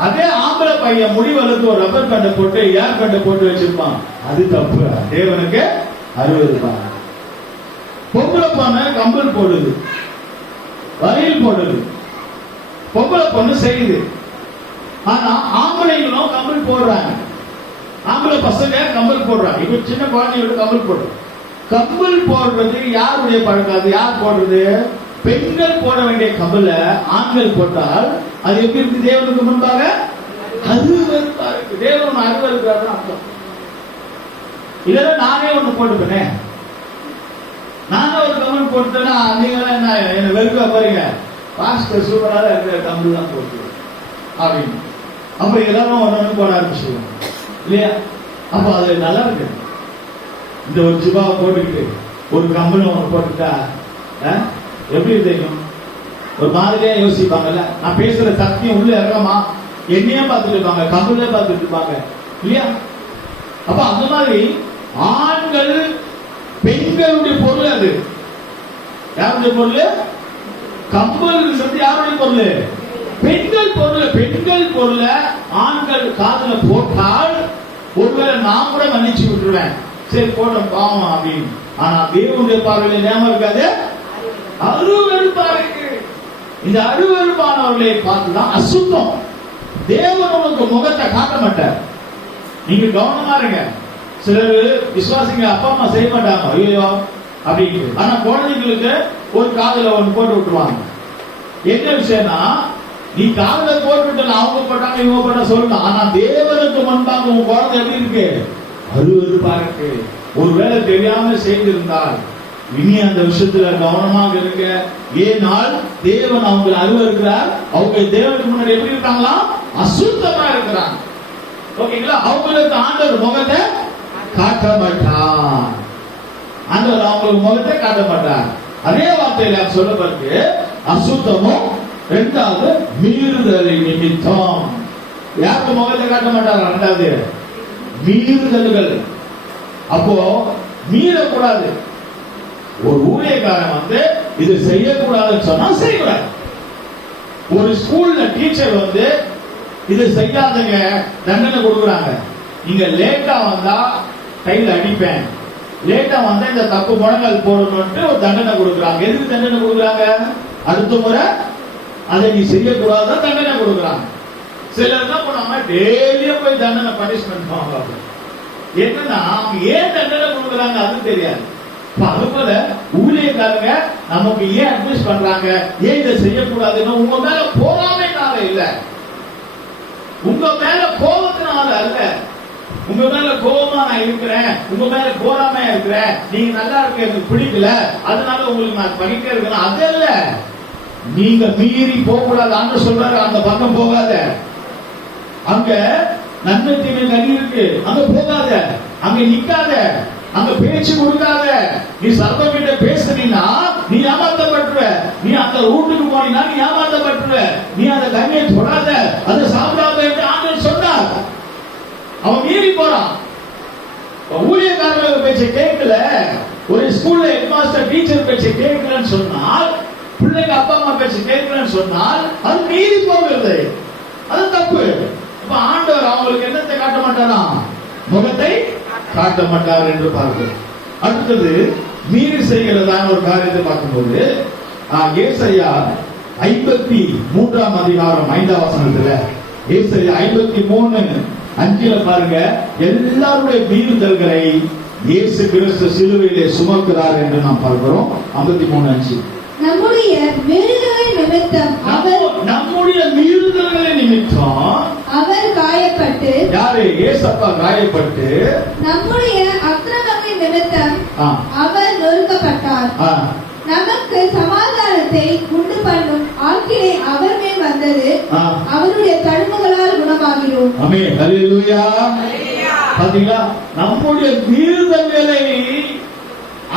அதே ஆம்பளை பையன் முடி வளர்த்து ஒரு ரப்பர் பேண்ட் போட்டு ஏர் பேண்ட் போட்டு வச்சிருப்பான், அது தப்பு. தேவனுக்கு அருவருப்பாங்க. பொம்பளை பொண்ணு கம்பல் போடுது, வளையல் போடுது, பொம்பளை பொண்ணு செய்யுது. ஆனா ஆம்பளைங்களும் கம்பல் போடுறாங்க. ஆம்பளை பசங்க கம்பல் போடுறாங்க. இப்ப சின்ன குழந்தையோட கம்பல் போடுறோம். கம்பல் போடுறது யாருடைய பழக்கம்? அது யார் போடுறது? பெண்கள் போட வேண்டிய கம்பல ஆண்கள் போட்டால் அது எப்படி இருக்கு? தேவனுக்கு முன்பாக அருவருப்பா இருக்கு. தேவன் அருவருக்காரு அர்த்தம். இதெல்லாம் நானே ஒண்ணு போட்டுப்பேனே, நானே ஒரு கம்பல் போட்டுட்டேன்னா நீங்க என்ன வெறுக்கா பாருங்க, பாஸ்டர் சூப்பராக இருக்கிற கம்பல் தான் போட்டு அப்படின்னு. அப்ப எல்லாரும் ஒன்னு போட ஆரம்பிச்சுருவோம் இல்லையா? அப்ப அது நல்லா இருக்கு. இந்த ஒரு ஜிபாவை போட்டுக்கிட்டு ஒரு கம்பளம் ஒன்று போட்டுட்டா எப்படி தெரியும்? ஒரு மாதிரியா யோசிப்பாங்கல்ல. நான் பேசுற சத்தியம் உள்ள இறங்கமா என்னையே பார்த்துட்டு இருப்பாங்க, கம்பளே பார்த்துட்டு இருப்பாங்க இல்லையா? அப்ப அந்த மாதிரி ஆண்கள் பெண்களுடைய பொருள். அது யாருடைய பொருள்? கம்பல் யாருடைய பொருள்? பெண்கள் பொருள். பெண்கள் பொருள ஆண்கள் காதுல போட்டால் ஒருவேளை நான் கூட மன்னிச்சு விட்டுருவேன், சரி போட்ட பாவம் அப்படின்னு. ஆனா தேவனுடைய பார்வையில ஞாபகம் இருக்காது, அருவருப்பா இருக்கு. இந்த அருவருப்பானவர்களை பார்த்துதான் அசுத்தம். தேவன் உங்களுக்கு முகத்தை காட்ட மாட்டார். நீங்க கவனமா இருங்க. சிலர் விசுவாசிங்க அப்பா அம்மா செய்ய மாட்டாங்க ஐயோ அப்படின்னு. ஆனா குழந்தைங்களுக்கு ஒரு காதுல ஒன்று போட்டு விட்டுருவாங்க. என்ன விஷயம்னா, நீ காதுல போட்டு அவங்க போட்டாங்க இவங்க போட்டா சொல்லலாம். ஆனா தேவனுக்கு முன்பாக உன் குழந்தை எப்படி இருக்கு? அருவருப்பா இருக்கு. ஒருவேளை தெரியாம செய்திருந்தால் இனி அந்த விஷயத்துல கவனமாக இருக்க. ஏனால் தேவன் அவங்க அருவருக்கிறார். அவங்க தேவனுக்கு முன்னாடி எப்படி இருக்காங்களா? அசுத்தமா இருக்கிறாங்க. ஓகேங்களா? அவங்களுக்கு ஆண்டவர் முகத்தை காட்ட மாட்டார். ஆண்டவர் அவங்களுக்கு முகத்தை காட்ட மாட்டார். அதே வார்த்தையில சொல்லப்பட்டு அசுத்தமும் இரண்டாவது மீறுதலை நிமித்தம். யாருக்கு முகத்தை காட்ட மாட்டார்? இரண்டாவது மீறுதல்கள். அப்போ மீறக்கூடாது. ஒரு ஊழியக்காரன் இது செய்யக்கூடாதுன்னு சொன்னா செய்யக்கூடாது. ஒரு ஸ்கூல்ல டீச்சர் இது செய்யாதங்க தண்டனை கொடுக்குறாங்க. நீங்க லேட்டா வந்தா கையில் அடிப்பேன், லேட்டா வந்தா இந்த தப்பு முழங்கால் போடணும்னு ஒரு தண்டனை கொடுக்குறாங்க. எதுக்கு தண்டனை கொடுக்குறாங்க? அடுத்த முறை அதை நீ செய்யக்கூடாதான் தண்டனை கொடுக்குறாங்க. சிலர் என்ன பண்ணாங்க, டெய்லியும் போய் தண்டனை பனிஷ்மெண்ட் வாங்க. என்னன்னா அவங்க ஏன் தண்டனை கொடுக்குறாங்க அது தெரியாது. அதுபோல ஊழியக்காரங்க நமக்கு ஏன் அட்வைஸ் பண்றாங்க, ஏன் இதை செய்யக்கூடாதுன்னு உங்க மேல போராமைனால இல்ல, உங்க மேல கோபத்தினால அல்ல. உங்க மேல கோபமா நான் இருக்கிறேன், உங்க மேல போராமையா இருக்கிறேன், நீங்க நல்லா இருக்க எனக்கு பிடிக்கல அதனால உங்களுக்கு நான் பண்ணிட்டே இருக்கேன் அதல்ல. நீங்க மீறி போக கூடாது. ஆண்டு சொல்றாரு அந்த பக்கம் போகாத, அங்க நன்மை தீமை கனி இருக்கு அங்க போகாத, அங்க நிக்காத, அங்க பேச்சு கொடுக்காத. நீ சர்வம் கிட்ட பேசுனீன்னா நீ ஏமாத்தப்பட்டுருவ. நீ அந்த ரூட்டுக்கு போனீங்கன்னா நீ ஏமாத்தப்பட்டுருவ. நீ அந்த கனியை தொடாத, அதை சாப்பிடாத என்று ஆண்டவர் சொன்னார். அவன் மீறி போறான். ஊழியக்காரர்கள் பேச்சை கேட்கல, ஒரு ஸ்கூல்ல ஹெட் மாஸ்டர் டீச்சர் பேச்சை கேட்கலன்னு சொன்னால், பிள்ளைங்க அப்பா அம்மா பேச்சை கேட்கலன்னு சொன்னால் அது மீறி போகிறது, அது தப்பு. இப்ப ஆண்டவர் அவங்களுக்கு என்னத்தை காட்ட மாட்டாரா? முகத்தை காட்ட மாட்டார் என்று பார்க்கிறோம். அடுத்தது மீறி செய்கிறதான ஒரு காரியத்தை பார்க்கும்போது ஏசாயா 53 அதிகாரம் 5 வசனத்துல, ஏசாயா 53:5 பாருங்க, எல்லாருடைய மீறுதல்களை இயேசு கிறிஸ்து சிலுவையிலே சுமக்கிறார் என்று நாம் பார்க்கிறோம். 53:5 நம்முடைய மீறுதல்களின் நிமித்தம் நம்முடைய மீறுதல்களை நிமித்தம் அவர் காயப்பட்டு, யாரு? ஏசப்பா காயப்பட்டு, நம்முடைய அக்கிரமங்களின் நிமித்தம் அவர் நொறுக்கப்பட்டார். நமக்கு சமாதானத்தை உண்டு பண்ணும் ஆக்கினை அவர் மேல் வந்தது, அவருடைய தழும்புகளால் குணமாகிறோம். ஆமென், ஹல்லேலூயா. பாத்தீங்களா? நம்முடைய மீறுதல்களை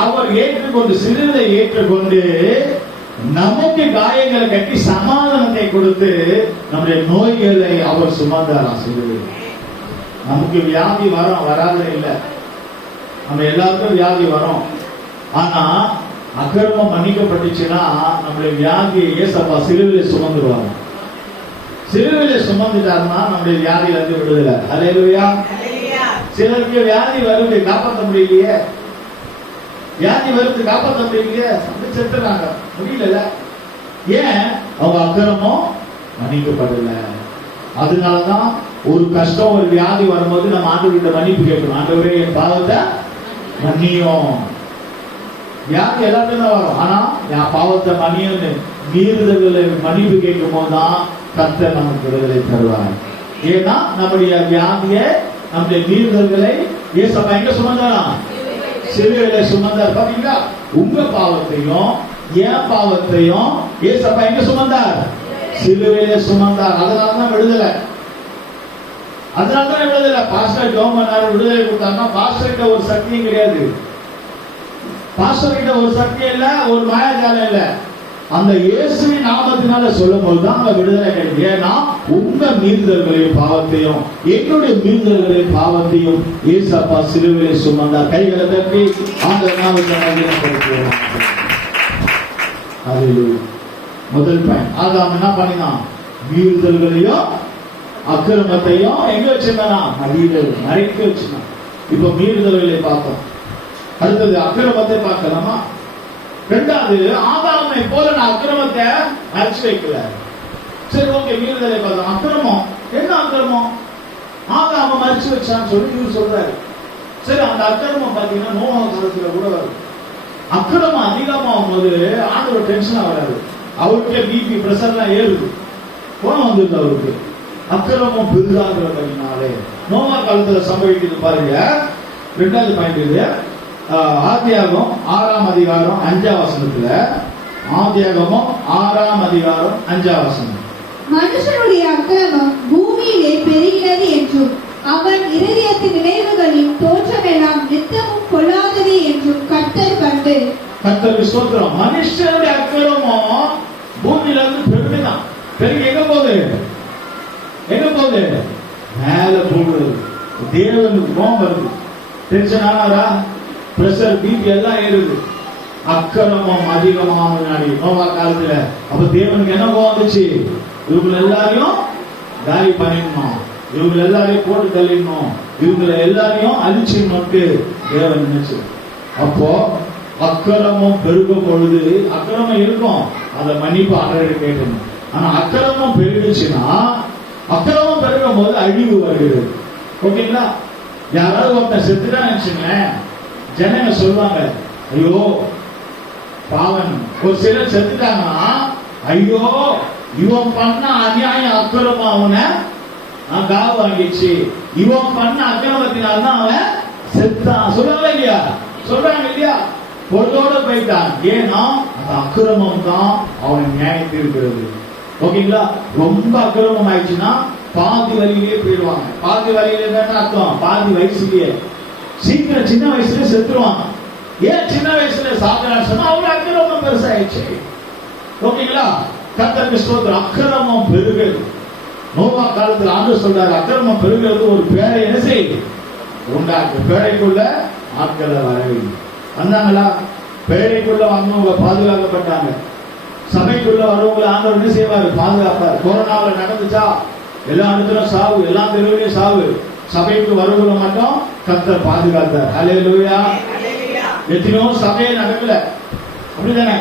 அவர் ஏற்றுக்கொண்டு, சிலுவையை ஏற்றுக்கொண்டு நமக்கு காயங்களை கட்டி சமாதானத்தை கொடுத்து நம்முடைய நோய்களை அவர் சுமந்தாராம் சிலுவையில். நமக்கு வியாதி வரும், வராத இல்லை, நம்ம எல்லாருக்கும் வியாதி வரும். ஆனா அக்கிரமம் மன்னிக்கப்பட்டுச்சுன்னா நம்முடைய வியாதியை ஏசப்பா சிலுவையில சுமந்துருவாங்க. சிலுவையில சுமந்துட்டாருன்னா நம்முடைய வியாதியில இருந்து விடுதலை. ஹல்லேலூயா. சிலருக்கு வியாதி வருது, காப்பாற்ற முடியலையே, வியாதி வருது காப்பாற்ற முடியலையே, செத்துறாங்க, முடியல. ஏன்? அவங்க அக்கிரமம் மன்னிக்கப்படல. அதனாலதான் ஒரு கஷ்டம் ஒரு வியாதி வரும்போது நம்ம ஆண்டவர்கிட்ட மன்னிப்பு கேட்கணும். ஆண்டவரே என் பாவத்தை மன்னியும். வியாதி எல்லாத்தையும் தான் வரும், ஆனா என் பாவத்தை மன்னியும் மீறுதல்களை மன்னிப்பு கேட்கும் போதுதான் கர்த்தர் நமக்கு விடுதலை தருவார். ஏன்னா நம்முடைய வியாதிய நம்முடைய மீறுதல்களை இயேசப்பா எங்க சுமந்தாரா? சிலுவையில சுமந்தார். பாத்தீங்களா? உங்க பாவத்தையும் என் பாவத்தையும் இயேசப்பா எங்க சுமந்தார்? சிலுவையில சுமந்தார். அதனாலதான் விடுதலை. அதனாலதான் விடுதலை. பாஸ்டர் ஜெபம் பண்ணாரு, விடுதலை கொடுத்தாருன்னா பாஸ்டர் ஒரு சக்தியும் கிடையாது. பாஸ்டர் கிட்ட ஒரு சக்தி இல்ல, ஒரு மாயாஜாலம் இல்ல. அந்த இயேசுவின் நாமத்தினால சொல்லும் போதுதான் அங்க விடுதலை கிடைக்கும். ஏன்னா உங்க மீறுதல்களையும் பாவத்தையும் என்னுடைய மீறுதல்களையும் பாவத்தையும் இயேசப்பா சிலுவையிலே சுமந்தார். கைகளை தட்டி ஆண்டவர் நாமத்தை மகிமைப்படுத்துவோம். முதல் பயன் ஆதாம் என்ன பண்ணினான்? மீறுதல்களையும் அக்கிரமத்தையும் எங்க வச்சிருந்தான்? மறைக்க வச்சிருந்தான். இப்ப மீறுதல்களை பார்த்தோம். அடுத்தது அக்கிரமத்தை பார்க்கலாமா? ரெண்டாவது, ஆதாமை போல நான் அக்கிரமத்தை மறைச்சு வைக்கல. சரி, ஓகே, மீறுதலை பார்த்தோம். அக்கிரமம் என்ன? அக்கிரமம் ஆதாம மறைச்சு வச்சான்னு சொல்லி இவர் சொல்றாரு. சரி, அந்த அக்கிரமம் பாத்தீங்கன்னா நோவா காலத்துல கூட வரும். அக்கிரமம் அதிகமாகும் போது ஆண்டவர் டென்ஷனா வராது. அவருக்கே பிபி பிரஷர்லாம் ஏறுது, கோணம் வந்துருது அவருக்கு. அக்கிரமம் பெரிதாகிறதுனாலே நோவா காலத்துல சம்பவிக்குது பாருங்க. ரெண்டாவது பாயிண்ட் இது ஆதியாகமம் 6ஆம் அதிகாரம் 5ஆம் வசனத்துல. ஆதியாகமம் 6ஆம் அதிகாரம் 5ஆம் வசனம். மனுஷனுடைய அக்கிரமம் பூமியிலே பெருகினது என்றும் அவன் இருதயத்தின் நினைவுகளின் தோற்றமெல்லாம் நித்தமும் பொல்லாதது என்றும் கர்த்தர் கண்டு. கர்த்தருக்கு ஸ்தோத்திரம். மனுஷனுடைய அக்கிரமம் பூமியில இருந்து பெருகிதான். பெருகி எங்க போகுது? எங்க போகுது? மேல போகுது. தேவனுக்கு கோபம் வருது, டென்ஷன் ஆனாரா, பிரஷர் பிபி எல்லாம் ஏறுது. அக்கிரமம் அதிகமான நாடி நோவா காலத்துல. அப்ப தேவனுக்கு என்ன கோபம் வந்துச்சு? இவங்க எல்லாரையும் காலி பண்ணிடணும், இவங்க எல்லாரையும் போட்டு தள்ளிடணும், இவங்களை எல்லாரையும் அழிச்சிடணும் தேவன் நினைச்சு. அப்போ அக்கிரமம் பெருகும் பொழுது அக்கிரமம் இருக்கும், அதை மன்னிப்பு ஆண்டவரை கேட்கணும். ஆனா அக்கிரமம் பெருகுச்சுன்னா, அக்கிரமம் பெருகும் போது அழிவு வருகிறது. ஓகேங்களா? யாராவது ஒருத்தன் செத்துதான் நினைச்சுங்க, ஜனங்க சொல்லுவாங்க, ஐயோ பாவன். ஒரு சிலர் செத்துட்டாங்கன்னா, ஐயோ இவன் பண்ண அநியாயம் அக்கிரமம் அவனை காவு வாங்கிடுச்சு, இவன் பண்ண அக்கிரமத்தினால்தான் அவன் செத்தான் சொல்றாங்க இல்லையா? சொல்றாங்க இல்லையா? பொருளோட போயிட்டான். ஏன்னா அந்த அக்கிரமம் தான் அவனை நியாயத்தை இருக்கிறது. ஓகேங்களா? ரொம்ப அக்கிரமம் ஆயிடுச்சுன்னா பாதி வழியிலேயே போயிடுவாங்க. பாதி வழியில அர்த்தம் பாதி வயசுலயே, சீக்கிரம் சின்ன வயசுல செத்துருவாங்க. ஏன் சின்ன வயசுல சாப்பிடலாம் சொன்னா அவங்க அக்கிரமம் பெருசாயிடுச்சு. ஓகேங்களா? கர்த்தருக்கு ஸ்தோத்திரம். அக்கிரமம் பெருகுது. நோவா காலத்துல ஆண்டவர் சொல்றாரு, அக்கிரமம் பெருகிறது ஒரு பேரை என்ன செய்யுது? உண்டாக்கு. பேழைக்குள்ள ஆட்களை வரவில்லை. வந்தாங்களா? பேழைக்குள்ள வந்தவங்க பாதுகாக்கப்பட்டாங்க. சபைக்குள்ள வரவங்களை ஆண்டவர் என்ன செய்வாரு? பாதுகாப்பார். கொரோனாவில் நடந்துச்சா? எல்லா இடத்துலயும் சாவு, எல்லா தெருவிலையும் சாவு. சபைக்கு வரவங்களை மட்டும் கர்த்தர் பாதுகாத்தார். அல்லேலூயா. எத்தனையோ சபையே நடக்கல, அப்படிதானே?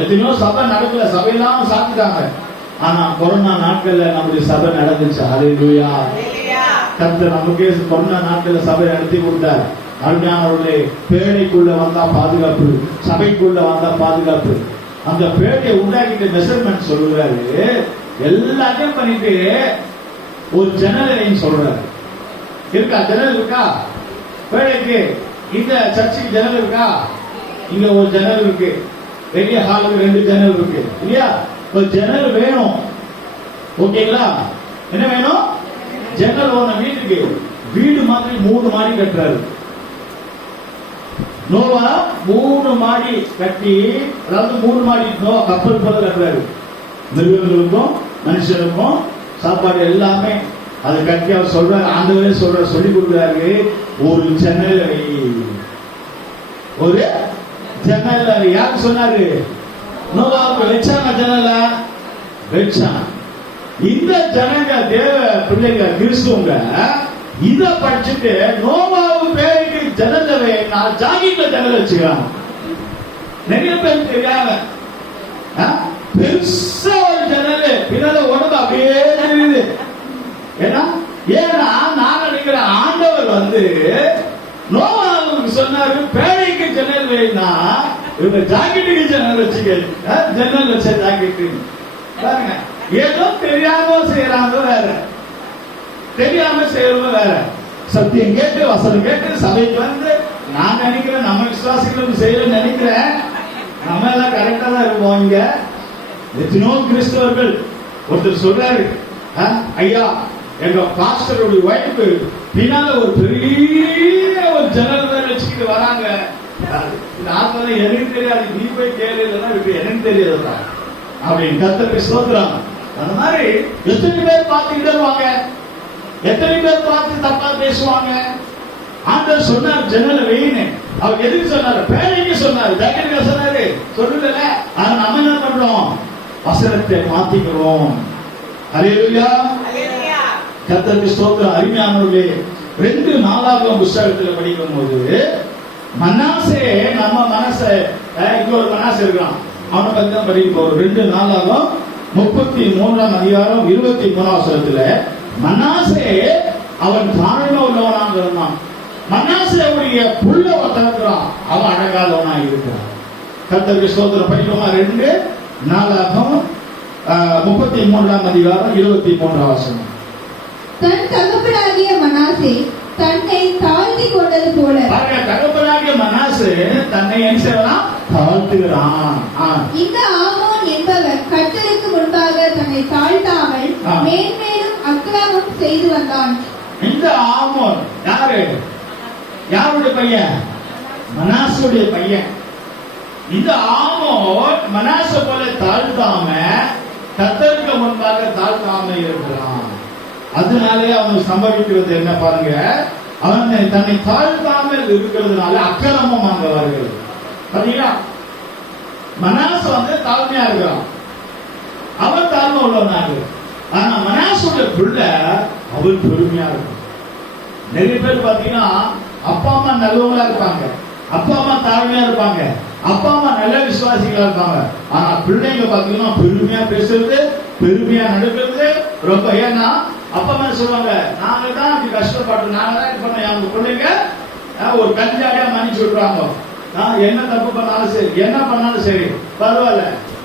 எத்தனையோ சபை நடக்கல, சபையெல்லாம் சாப்பிட்டாங்க. ஆனா கொரோனா நாட்கள்ல நம்முடைய சபை நடந்துச்சு. அல்லேலூயா. கர்த்தர் நமக்கே கொரோனா நாட்கள்ல சபை நடத்தி கொடுத்தார். அருமையானவர்களே, பேழைக்குள்ள வந்தா பாதுகாப்பு, சபைக்குள்ள வந்தா பாதுகாப்பு. அந்த பேழையை உண்டாக்கிட்டு மெஷர்மெண்ட் சொல்லுறாரு. எல்லாத்தையும் பண்ணிட்டு ஒரு ஜன்னல் சொல்றாரு. இருக்கா? ஜன்னல் இருக்கா பேழைக்கு? இந்த சர்ச்சுக்கு ஜன்னல் இருக்கா? இங்க ஒரு ஜன்னல் இருக்கு, பெரிய ஹாலுக்கு 2 ஜன்னல் இருக்கு இல்லையா? ஒரு ஜன்னல் வேணும். ஓகேங்களா? என்ன வேணும்? ஜன்னல் ஒண்ணு. வீட்டுக்கு வீடு மாதிரி 3 மாடி கட்டுறாரு நோவா. 3 மாடி கட்டி, அதாவது 3 மாடி நோவா கப்பல் போல கட்டுறாரு. மிருகங்களுக்கும் மனுஷனுக்கும் சாப்பாடு எல்லாமே அது கட்டி அவர் சொல்றாரு. ஆண்டவரே சொல்ற சொல்லி கொடுக்குறாரு, ஒரு ஜன்னல், ஒரு ஜன்னல். யாரு சொன்னாரு? நோவாவுக்கு வச்சாங்க ஜன்னல, வச்சாங்க. இந்த ஜனங்க தேவ பிள்ளைங்க கிறிஸ்துவங்க இத படிச்சுட்டு நோவாவு பேருக்கு ஜன்னல் ஜாகிட்ல ஜன்னல் வச்சுக்கிறாங்க. நிறைய பேர் தெரியாம பெருசா ஒரு ஜன்னல், பின்னால உடம்பு எப்படின்னா இவங்க ஜாக்கெட்டுக்கு ஜன்னல் வச்சுக்க, ஜன்னல் வச்ச ஜாக்கெட்டு பாருங்க. ஏதோ தெரியாம செய்யறாங்க வேற, தெரியாம செய்யறவங்க வேற. சத்தியம் கேட்டு வசனம் கேட்டு சபைக்கு வந்து நான் நினைக்கிறேன் நம்ம விசுவாசிகளும் செய்யறேன்னு நினைக்கிறேன். நம்ம எல்லாம் கரெக்டா தான் இருப்போம். இங்க எத்தனோ கிறிஸ்தவர்கள் ஒருத்தர் சொல்றாரு, ஐயா எங்க பாஸ்டருடைய ஒய்ஃபு பின்னால ஒரு பெரிய ஒரு ஜன்னல் வேற வச்சுக்கிட்டு வராங்க. எனக்கு தெரியாது, நீ போய் கேளு, எனக்கு தெரியாதுதான் அப்படின்னு கர்த்தருக்கு ஸ்தோத்திரம். அந்த மாதிரி எத்தனை பேர் பார்த்துக்கிட்டே இருவாங்க, எத்தனை பேர் பார்த்து தப்பா பேசுவாங்க. ஆண்டவர் சொன்னார் ஜன்னல வெயின்னு. அவர் எதுக்கு சொன்னாரு? பேரைக்கு சொன்னாரு, ஜாக்கெட்டுக்கு சொன்னாரு, சொல்லல. ஆனா நம்ம என்ன பண்றோம்? வசனத்தை மாத்திக்கிறோம். ஹல்லேலூயா, கர்த்தருக்கு ஸ்தோத்திரம். அருமையானவர்களே, 2 நாளாகமம் புத்தகத்துல படிக்கும் போது மனாசே நம்ம மனச இன்னொரு மனாசே இருக்கிறான், அவனை பத்தி தான் படிக்க போறோம். 2 நாளாகமம் 33ஆம் அதிகாரம் 23ஆம் வசனத்துல மனாசே அவன் தாழ்மை உள்ளவனாக இருந்தான். மனாசேவுடைய புள்ள ஒருத்தன் அவன் அடங்காதவனா இருக்கிறான். கர்த்தருக்கு ஸ்தோத்திரம். படிக்கோமா? 2 நாளாகமம் 33ஆம் அதிகாரம் 23ஆம் வசனம். தன் தகப்பனாகிய மனாசே தன்னை தாழ்த்தி கொண்டது போல, தகப்பனாகிய மனாசே தன்னை என்ன செய்யலாம்? தாழ்த்துகிறான். இந்த ஆமோன் என்பவர் கர்த்தருக்கு முன்பாக தன்னை தாழ்த்தாமல் மேன்மேலும் அக்கிரமம் செய்து வந்தான். இந்த ஆமோன் யாரு? யாருடைய பையன்? மனாசுடைய பையன். இந்த ஆமோன் மனாசை போல தாழ்த்தாம கர்த்தருக்கு முன்பாக தாழ்த்தாம இருக்கிறான். அதனாலே அவனுக்கு சம்பவிக்கிறது என்ன பாருங்க, அவன் தன்னை தாழ்த்தாமல் இருக்கிறதுனால அக்கிரமம் அங்க வருகிறது. பாத்தீங்களா? மனாசு வந்து தாழ்மையா இருக்கிறான், அவன் தாழ்மை உள்ளவனாக. ஆனா மனாசுடைய பிள்ளை அவன் பெருமையா இருக்கும். நிறைய பேர் பாத்தீங்கன்னா அப்பா அம்மா நல்லவங்களா இருப்பாங்க, அப்பா அம்மா தாழ்மையா இருப்பாங்க, அப்பா அம்மா நல்ல விசுவாசிகளா இருப்பாங்க. ஆனா பிள்ளைங்க பாத்தீங்கன்னா பெருமையா பேசுறது, பெருமையா நடக்கிறது ரொம்ப. ஏன்னா அப்பா அம்மா சொல்லுவாங்க, நாங்க தான் இப்படி கஷ்டப்பட்டோம், நாங்க தான் இது பண்ண. அவங்க பிள்ளைங்க ஒரு கஞ்சாடியா மன்னிச்சு விட்டுறாங்க. என்ன தப்பு பண்ணாலும் சரி, என்ன பண்ணாலும் சரி, பரவாயில்ல,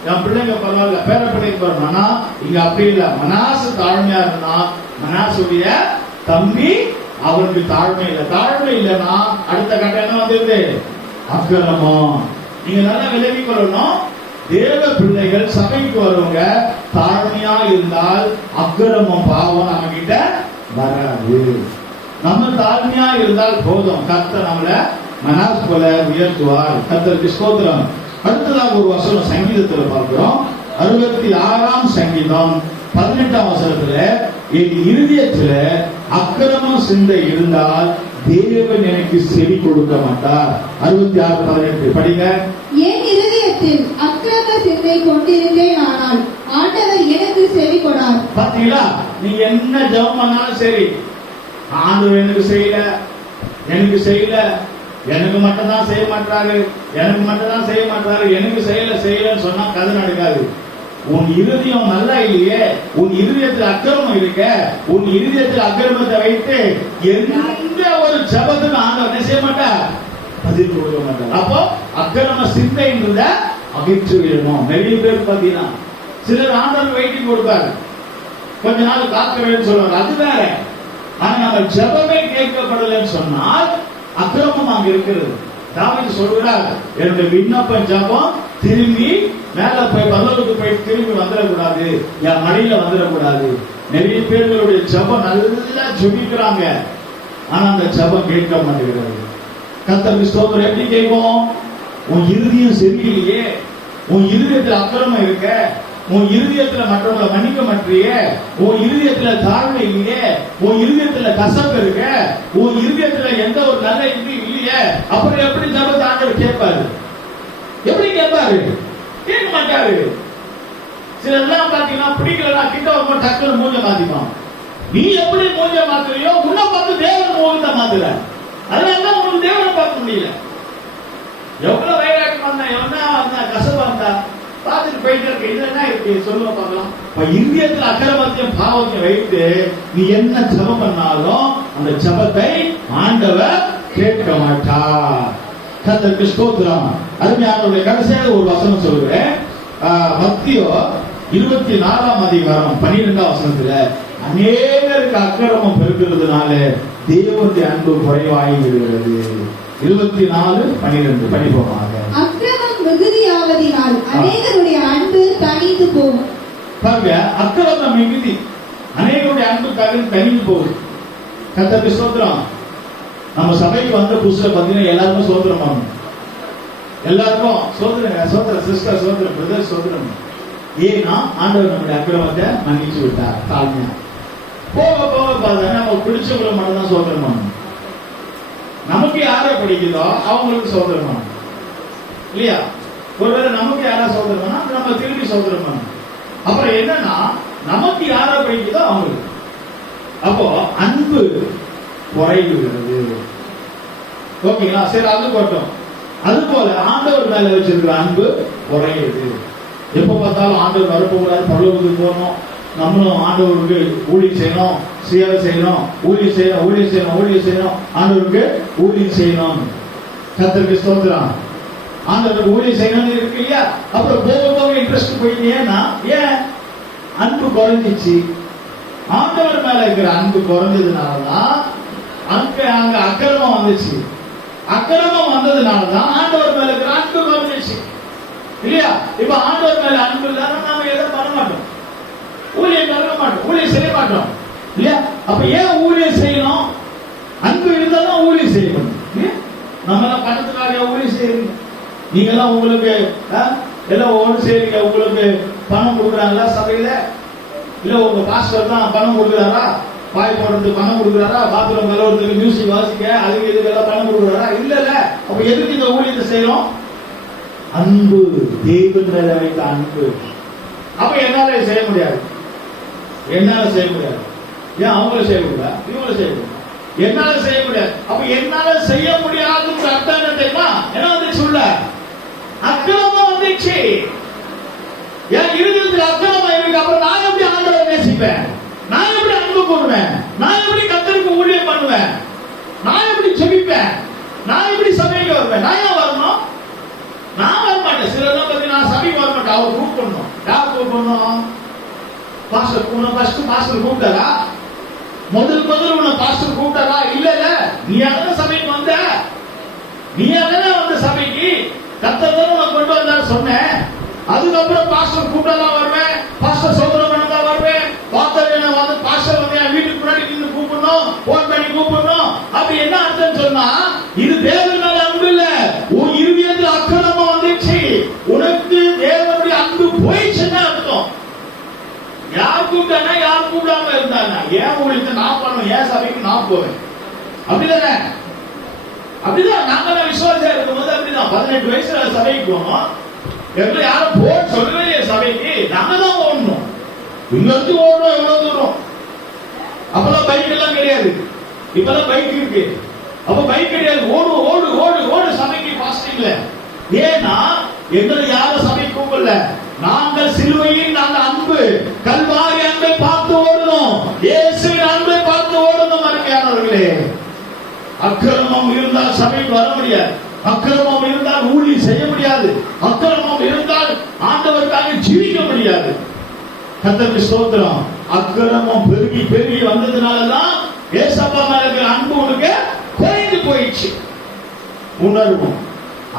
என் பிள்ளைங்க பரவாயில்ல, பேர பிள்ளைங்க பரவாயில்ல. ஆனா இங்க அப்படி இல்ல. மனாசு தாழ்மையா இருந்தா மனாசுடைய தம்பி அவனுக்கு தாழ்மை இல்லை. தாழ்மை இல்லைன்னா அடுத்த கட்டம் என்ன வந்திருது? அக்கிரமம். நீங்க நல்லா விலகி கொள்ளணும். தேவ பிள்ளைகள் சபைக்கு வருவங்க தாழ்மையா இருந்தால் அக்கிரமம் பாவம் நம்ம கிட்ட வராது. நம்ம தாழ்மையா இருந்தால் போதும், கர்த்தர் நம்மள மனாஸ் போல உயர்த்துவார். கர்த்தருக்கு ஸ்தோத்திரம். அடுத்ததாக ஒரு வசனம் சங்கீதத்துல பார்க்கிறோம். 66ஆம் சங்கீதம் 18ஆம் வசனத்துல, என் இருதயத்துல அக்கிரமம் சிந்தை இருந்தால் தேவன் எனக்கு செவி கொடுக்க மாட்டார். 66:18 படிங்க. என் இருதயத்தில் அக்கிரம சிந்தை கொண்டிருந்தேன், ஆனால் ஆண்டவர் எனக்கு செவி கொடார். பாத்தீங்களா? நீங்க என்ன ஜெபம் பண்ணாலும் சரி, ஆண்டவர் எனக்கு செய்யல, எனக்கு செய்யல, எனக்கு மட்டும் தான் செய்ய மாட்டாரு, எனக்கு மட்டும் தான் செய்ய மாட்டாரு, எனக்கு செய்யலன்னு சொன்னா கதை நடக்காது. உன் இருதயம் நல்லா இல்லையே, உன் இருதயத்தில் அக்கிரமம் இருக்க, உன் இருதயத்தில் அக்கிரமத்தை வைத்து எந்த ஒரு ஜபத்துக்கு ஆண்டவர் என்ன செய்ய மாட்டார்? பதில் கொடுக்க மாட்டார். அப்போ அக்கிரம சிந்தைன்றத அகற்றி விடணும். நிறைய பேர் பாத்தீங்கன்னா சிலர் ஆண்டவர் வெயிட்டிங் கொடுப்பாரு, கொஞ்ச நாள் காக்கிறேன்னு சொல்லுவாங்க, அது வேற. ஆனா நம்ம ஜபமே கேட்கப்படலன்னு சொன்னால் அக்கிரமம் அங்க இருக்கிறது. தாவீது சொல்கிறார், என்னுடைய விண்ணப்ப ஜபம் திரும்பி மேல போய் பரலோகத்துக்கு போய் திரும்பி வந்துடக்கூடாது, என் மடியில வந்துடக்கூடாது. நிறைய பேர்களுடைய ஜபம் நல்லா ஜெபிக்கிறாங்க, ஆனா அந்த ஜபம் கேட்க மாட்டேங்கிறது. கர்த்தருக்கு ஸ்தோத்திரம். எப்படி கேட்கும்? உன் இருதயம் சரியில்லையே, உன் இருதயத்தில் அக்கிரமம் இருக்க, உன் இருதயத்துல மற்றவங்களை மன்னிக்க மாட்டியே, உன் இருதயத்துல தாழ்மை இல்லையே, உன் இருதயத்துல கசப்பு இருக்க, உன் இருதயத்துல எந்த ஒரு நல்ல இது இல்லையே, அப்புறம் எப்படி ஜபத்தை ஆண்டவர் கேட்பாரு? எப்படி கேட்பாரு? கேட்க மாட்டாரு. சிலர்லாம் பாத்தீங்கன்னா பிடிக்கலன்னா கிட்ட வரும்போது டக்குனு மூஞ்ச மாத்திப்பான். நீ எப்படி மூஞ்ச மாத்துறியோ உன்னை பார்த்து தேவன் மூஞ்ச மாத்துற. அதனால உங்களுக்கு தேவனை பார்க்க முடியல. எவ்வளவு வைராக்கியம் வந்தா, எவனா வந்தா, கசப்பா வந்தா பார்த்துட்டு போயிட்டு இருக்க. இது என்ன இருக்கு சொல்லுவ பார்க்கலாம். இந்தியத்தில் அக்கிரமத்தையும் பாவத்தையும் வைத்து நீ என்ன ஜபம் பண்ணாலும் அந்த ஜபத்தை ஆண்டவர் கேட்க மாட்டார். கர்த்தருக்கு ஸ்தோத்திரம். அருமையானவர்களே, கடைசியாக ஒரு வசனம் சொல்கிறேன். மத்தேயு 24ஆம் அதிகாரம் 12ஆம் வசனத்துல, அநேகருக்கு அக்கிரமம் பெருக்கிறதுனால தேவனுடைய அன்பு குறைவாகி விடுகிறது. 24:12 படிப்போமாக. அக்கிரமம் மிகுதியாவதினால் அநேகருடைய அன்பு தணிந்து போகும். பாருங்க, அக்கிரமம் மிகுதி, அநேகருடைய அன்பு தணிந்து போகுது. கர்த்தருக்கு ஸ்தோத்திரம். நம்ம சபைக்கு வந்த புதுசுல பாத்தீங்கன்னா எல்லாருக்கும் சோதரம் பண்ணணும். எல்லாருக்கும் சோதரம், சோதரம் சிஸ்டர், சோதரம் பிரதர், சோதரம். ஏன்னா ஆண்டவர் நம்முடைய அக்கிரமத்தை மன்னிச்சு விட்டார். தாழ்மையா போக போக பார்த்தா நம்ம பிடிச்சவங்களை மட்டும் தான் சோதரம் பண்ணணும். நமக்கு யாரை பிடிக்குதோ அவங்களுக்கு சோதரம் பண்ணணும் இல்லையா? ஒருவேளை நமக்கு யாரா சோதரம் பண்ணா நம்ம திரும்பி சோதரம் பண்ணணும். அப்புறம் என்னன்னா, நமக்கு யாரை பிடிக்குதோ அவங்களுக்கு. அப்போ அன்பு குறைகிறது. ஓகேங்களா? சரி, அது போட்டோம். அது போல ஆண்டவர் மேல வச்சிருக்கிற அன்பு குறையுது. எப்ப பார்த்தாலும் ஆண்டவர் வரப்போகிறாரு, பரலோகத்துக்கு போகணும், நம்மளும் ஆண்டவருக்கு ஊழியம் செய்யணும், சேவை செய்யணும், ஊழியம் செய்யணும், ஊழியம் செய்யணும், ஊழியம் செய்யணும், ஆண்டவருக்கு ஊழியம் செய்யணும். கர்த்தருக்கு ஸ்தோத்திரம். ஆண்டவருக்கு ஊழியம் செய்யணும்னு இருக்கு இல்லையா? அப்புறம் போக போக இன்ட்ரெஸ்ட் போயிட்டு, ஏன்னா ஏன் அன்பு குறைஞ்சிச்சு. ஆண்டவர் மேல இருக்கிற அன்பு குறைஞ்சதுனாலதான் அங்க அக்கிரமம் வந்துச்சு. அக்கிரமம் வந்ததுனாலதான் ஆண்டவர் மேல இருக்கிற அன்பு குறைஞ்சிச்சு இல்லையா? இப்ப ஆண்டவர் மேல அன்பு இல்லாம நாம எதுவும் பண்ண மாட்டோம், ஊழியம் பண்ண மாட்டோம், ஊழியம் செய்ய மாட்டோம் இல்லையா? அப்ப ஏன் ஊழியம் செய்யணும்? அன்பு இருந்தாலும் ஊழியம் செய்யணும். நம்ம எல்லாம் பணத்துக்காக ஊழியம் செய்யறீங்க. நீங்க எல்லாம் உங்களுக்கு எல்லாம் ஒன்று செய்றீங்க. உங்களுக்கு பணம் கொடுக்குறாங்களா சபையில? இல்ல உங்க பாஸ்டர் தான் பணம் கொடுக்குறாரா? பாய் போடுறதுக்கு பணம் கொடுக்குறாரா? பாத்ரூம் கலவரத்துக்கு மியூசிக் வாசிக்க அதுக்கு இதுக்கெல்லாம் பணம் கொடுக்குறாரா? இல்ல. அப்ப எதுக்கு இந்த ஊழியத்தை செய்யறோம்? அன்பு, தேவன் மேல வைத்த அன்பு. அப்ப என்னால செய்ய முடியாது, என்னால செய்ய முடியாது. ஏன் அவங்கள செய்ய முடியாது, இவங்கள செய்ய முடியாது, என்னால செய்ய முடியாது. அப்ப என்னால செய்ய முடியாதுன்ற அர்த்தம் என்ன தெரியுமா? என்ன வந்துச்சு? உள்ள அக்கிரமம் வந்துச்சு. என் இருதயத்தில் அக்கிரமம் இருக்கு. அப்புறம் நான் எப்படி ஆண்டவரை நேசிப்பேன்? நான் எப்படி அன்பு கூறுவேன்? நான் எப்படி கர்த்தருக்கு ஊழியம் பண்ணுவேன்? நான் எப்படி ஜெபிப்பேன்? நான் எப்படி சபைக்கு வருவேன்? நான் ஏன் வரணும்? நான் வர மாட்டேன். சிலர் பத்தி நான் சபைக்கு வர மாட்டேன். அவர் கூப்பிடணும். யார் கூப்பிடணும்? பாஸ்டர். உன்னை ஃபர்ஸ்ட் பாஸ்டர் கூப்பிட்டாரா? முதல் உன்னை பாஸ்டர் கூப்பிட்டாரா? இல்ல. நீ அதான சபைக்கு வந்த, நீ அதான வந்த சபைக்கு. கர்த்தர் தான் உன்னை கொண்டு வந்தாரு சொன்னேன். அதுக்கப்புறம் பாஸ்டர் கூப்பிட்டலாம் வருவேன், பாஸ்டர் சோதரம் பண்ணதான் வருவேன். பாஸ்டர் என்ன வந்து பாஸ்டர் வந்து என் வீட்டுக்கு முன்னாடி நின்று கூப்பிடணும், போன் பண்ணி கூப்பிடணும். அப்படி என்ன அர்த்தம் சொன்னா, இது தேவன் மேல அன்பு இல்ல, உன் இருதயத்தில் அக்கிரமம் வந்துச்சு. உனக்கு தேவனுடைய அன்பு போயிடுச்சுன்னு அர்த்தம். யார் கூப்பிட்டானா, யார் கூப்பிடாம இருந்தாங்க, ஏன் ஊழியத்தை நான் பண்ணுவேன், ஏன் சபைக்கு நான் போவேன். அப்படிதானே? அப்படிதான் நாங்க விசுவாசியா இருக்கும்போது அப்படிதான். 18 வயசுல சபைக்கு போனோம். எங்களை யாரும் போட் சொல்லவே சபைக்கு, நாங்க தான் ஓடணும். இங்க இருந்து ஓடணும் எவ்வளவு தூரம். அப்பெல்லாம் பைக் எல்லாம் கிடையாது, இப்பெல்லாம் பைக் இருக்கு. அப்ப பைக் கிடையாது, ஓடு ஓடு ஓடு ஓடு சபைக்கு பாஸ்டிங்ல. ஏன்னா எங்களை யாரும் சபைக்கு கூப்பிடல. நாங்கள் சிலுவையில் நாங்கள் அன்பு, கல்வாரி அன்பை பார்த்து ஓடணும், இயேசுவின் அன்பை பார்த்து ஓடணும். அருமையானவர்களே, அக்கிரமம் இருந்தால் சபைக்கு வர முடியாது, அக்கிரமம் இருந்தால் ஊழியம் செய்ய முடியாது, அக்கிரமம் இருந்தால் ஆண்டவருக்காக ஜீவிக்க முடியாது. கர்த்தருக்கு ஸ்தோத்திரம். அக்கிரமம் பெருகி பெருகி வந்ததுனாலதான் ஏசப்பா மேல இருக்கிற அன்பு உனக்கு குறைந்து போயிடுச்சு. உணர்வும்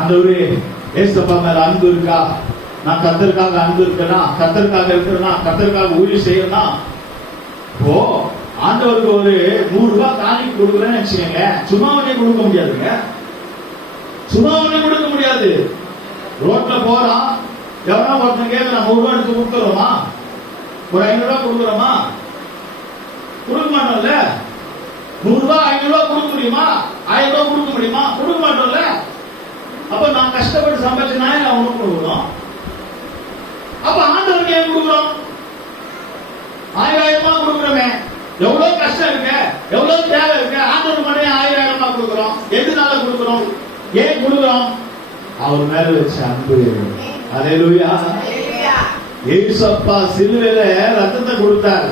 ஆண்டவரே ஏசப்பா மேல அன்பு இருக்கா, நான் கர்த்தருக்காக அன்பு இருக்கேனா, கர்த்தருக்காக இருக்கிறேனா, கர்த்தருக்காக ஊழியம் செய்யறேனா. இப்போ ஆண்டவருக்கு ஒரு 100 ரூபாய் காணிக்கை கொடுக்குறேன்னு வச்சுக்கோங்க, சும்மாவனே கொடுக்க முடியாதுங்க, சும்மாவனே கொடுக்க முடியாது. ரோட்ல போறான், எவனா ஒருத்தன் கேட்கறான், 100 ரூபாய் எடுத்து கொடுத்துறோமா, ஒரு 500 ரூபாய் கொடுக்குறோமா? கொடுக்க மாட்டோம்ல. 100 ரூபாய் 500 ரூபாய் கொடுக்க முடியுமா? 1000 ரூபாய் கொடுக்க முடியுமா? கொடுக்க மாட்டோம்ல. அப்ப நான் கஷ்டப்பட்டு சம்பாதிச்சு நான் உனக்கு கொடுக்கணும். அப்ப ஆண்டவருக்கு ஏன் கொடுக்குறோம்? 1000 கொடுக்குறோமே, எவ்வளவு கஷ்டம் இருக்கு, எவ்வளவு தேவை இருக்கு, ஆண்டவர் மணி 1000 கொடுக்குறோம். எதுனால கொடுக்குறோம், ஏன் கொடுக்குறோம்? அவர் மேல வச்ச அன்பு. அல்லேலூயா. ஏசப்பா சிலுவையில ரத்தத்தை கொடுத்தார்.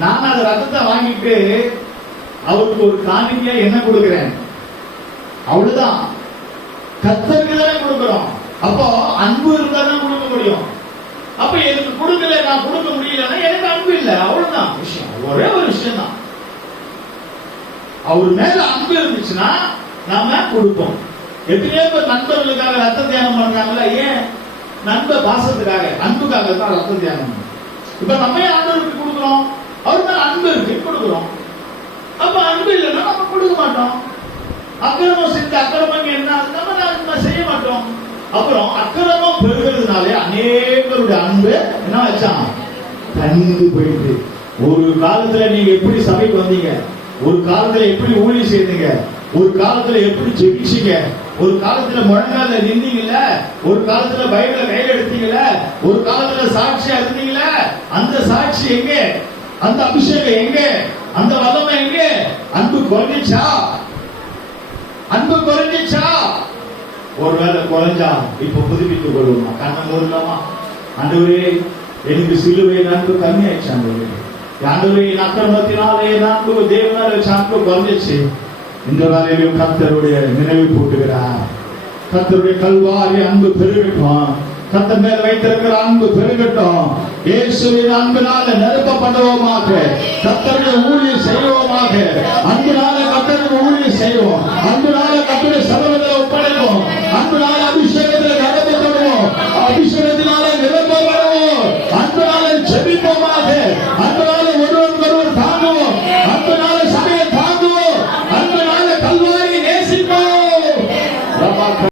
நான் அந்த ரத்தத்தை வாங்கிட்டு அவருக்கு ஒரு காணிக்கையா என்ன கொடுக்கிறேன், அவ்வளவுதான். கர்த்தருக்கு தானே கொடுக்கிறோம். அப்போ அன்பு இருந்தா தான் கொடுக்க முடியும். அப்ப எனக்கு கொடுக்கல, நான் கொடுக்க முடியலன்னா எனக்கு அன்பு இல்லை. அவ்வளவுதான் விஷயம். ஒரே ஒரு விஷயம் தான். அவர் மேல அன்பு இருந்துச்சுன்னா நாம கொடுப்போம். எத்தனையோ பேர் நண்பர்களுக்காக ரத்த தியானம் பண்றாங்கல்ல. ஏன்? நண்ப பாசத்துக்காக, அன்புக்காக தான் ரத்த தியானம். இப்ப நம்ம ஆண்டவருக்கு கொடுக்கிறோம், அவர் மேல அன்பு இருக்கு, கொடுக்கிறோம். அப்ப அன்பு இல்லைன்னா நம்ம கொடுக்க மாட்டோம். அக்கிரமம் செஞ்சு அக்கிரமம் என்ன நம்ம செய்ய மாட்டோம். அப்புறம் அக்கிரமம் பெருகிறதுனாலே அநேகருடைய அன்பு என்ன வச்சான்? தனிந்து போயிட்டு. ஒரு காலத்துல நீங்க எப்படி சபைக்கு வந்தீங்க, ஒரு காலத்துல எப்படி ஊழியம் செய்தீங்க, ஒரு காலத்துல எப்படி ஜெபிச்சீங்க, ஒரு காலத்துல முழங்கால நின்றீங்கல்ல, ஒரு காலத்துல பைபிள கையில எடுத்தீங்கல்ல, ஒரு காலத்துல சாட்சியா இருந்தீங்கல்ல, அந்த சாட்சி எங்க? அந்த அபிஷேகம் எங்க? அந்த வல்லமை எங்க? அன்பு குறைஞ்சிச்சா? அன்பு குறைஞ்சிச்சா? ஒருவேளை குறைஞ்சா இப்ப புதுப்பித்துக் கொள்வோமா? கண்ணை மூடலாமா? ஆண்டவரே, எனக்கு சிலுவையில் அன்பு கம்மியாயிடுச்சு. ஆண்டவரே, அக்கிரமத்தினாலே அன்பு தேவனால வச்ச அன்பு குறைஞ்சிச்சு. இந்த வேலையிலும் கர்த்தருடைய நினைவு கூட்டுகிறார். கர்த்தருடைய கல்வாரி அன்பு பெருகட்டும். கர்த்தர் மேல் வைத்திருக்கிற அன்பு பெருகட்டும். இயேசுவின் அன்பினால நிரப்பப்படுவோமாக. கர்த்தருடைய ஊழியம் செய்வோமாக. அன்பினால கர்த்தருடைய ஊழியம் செய்வோம். அன்பினால கர்த்தருடைய சபையில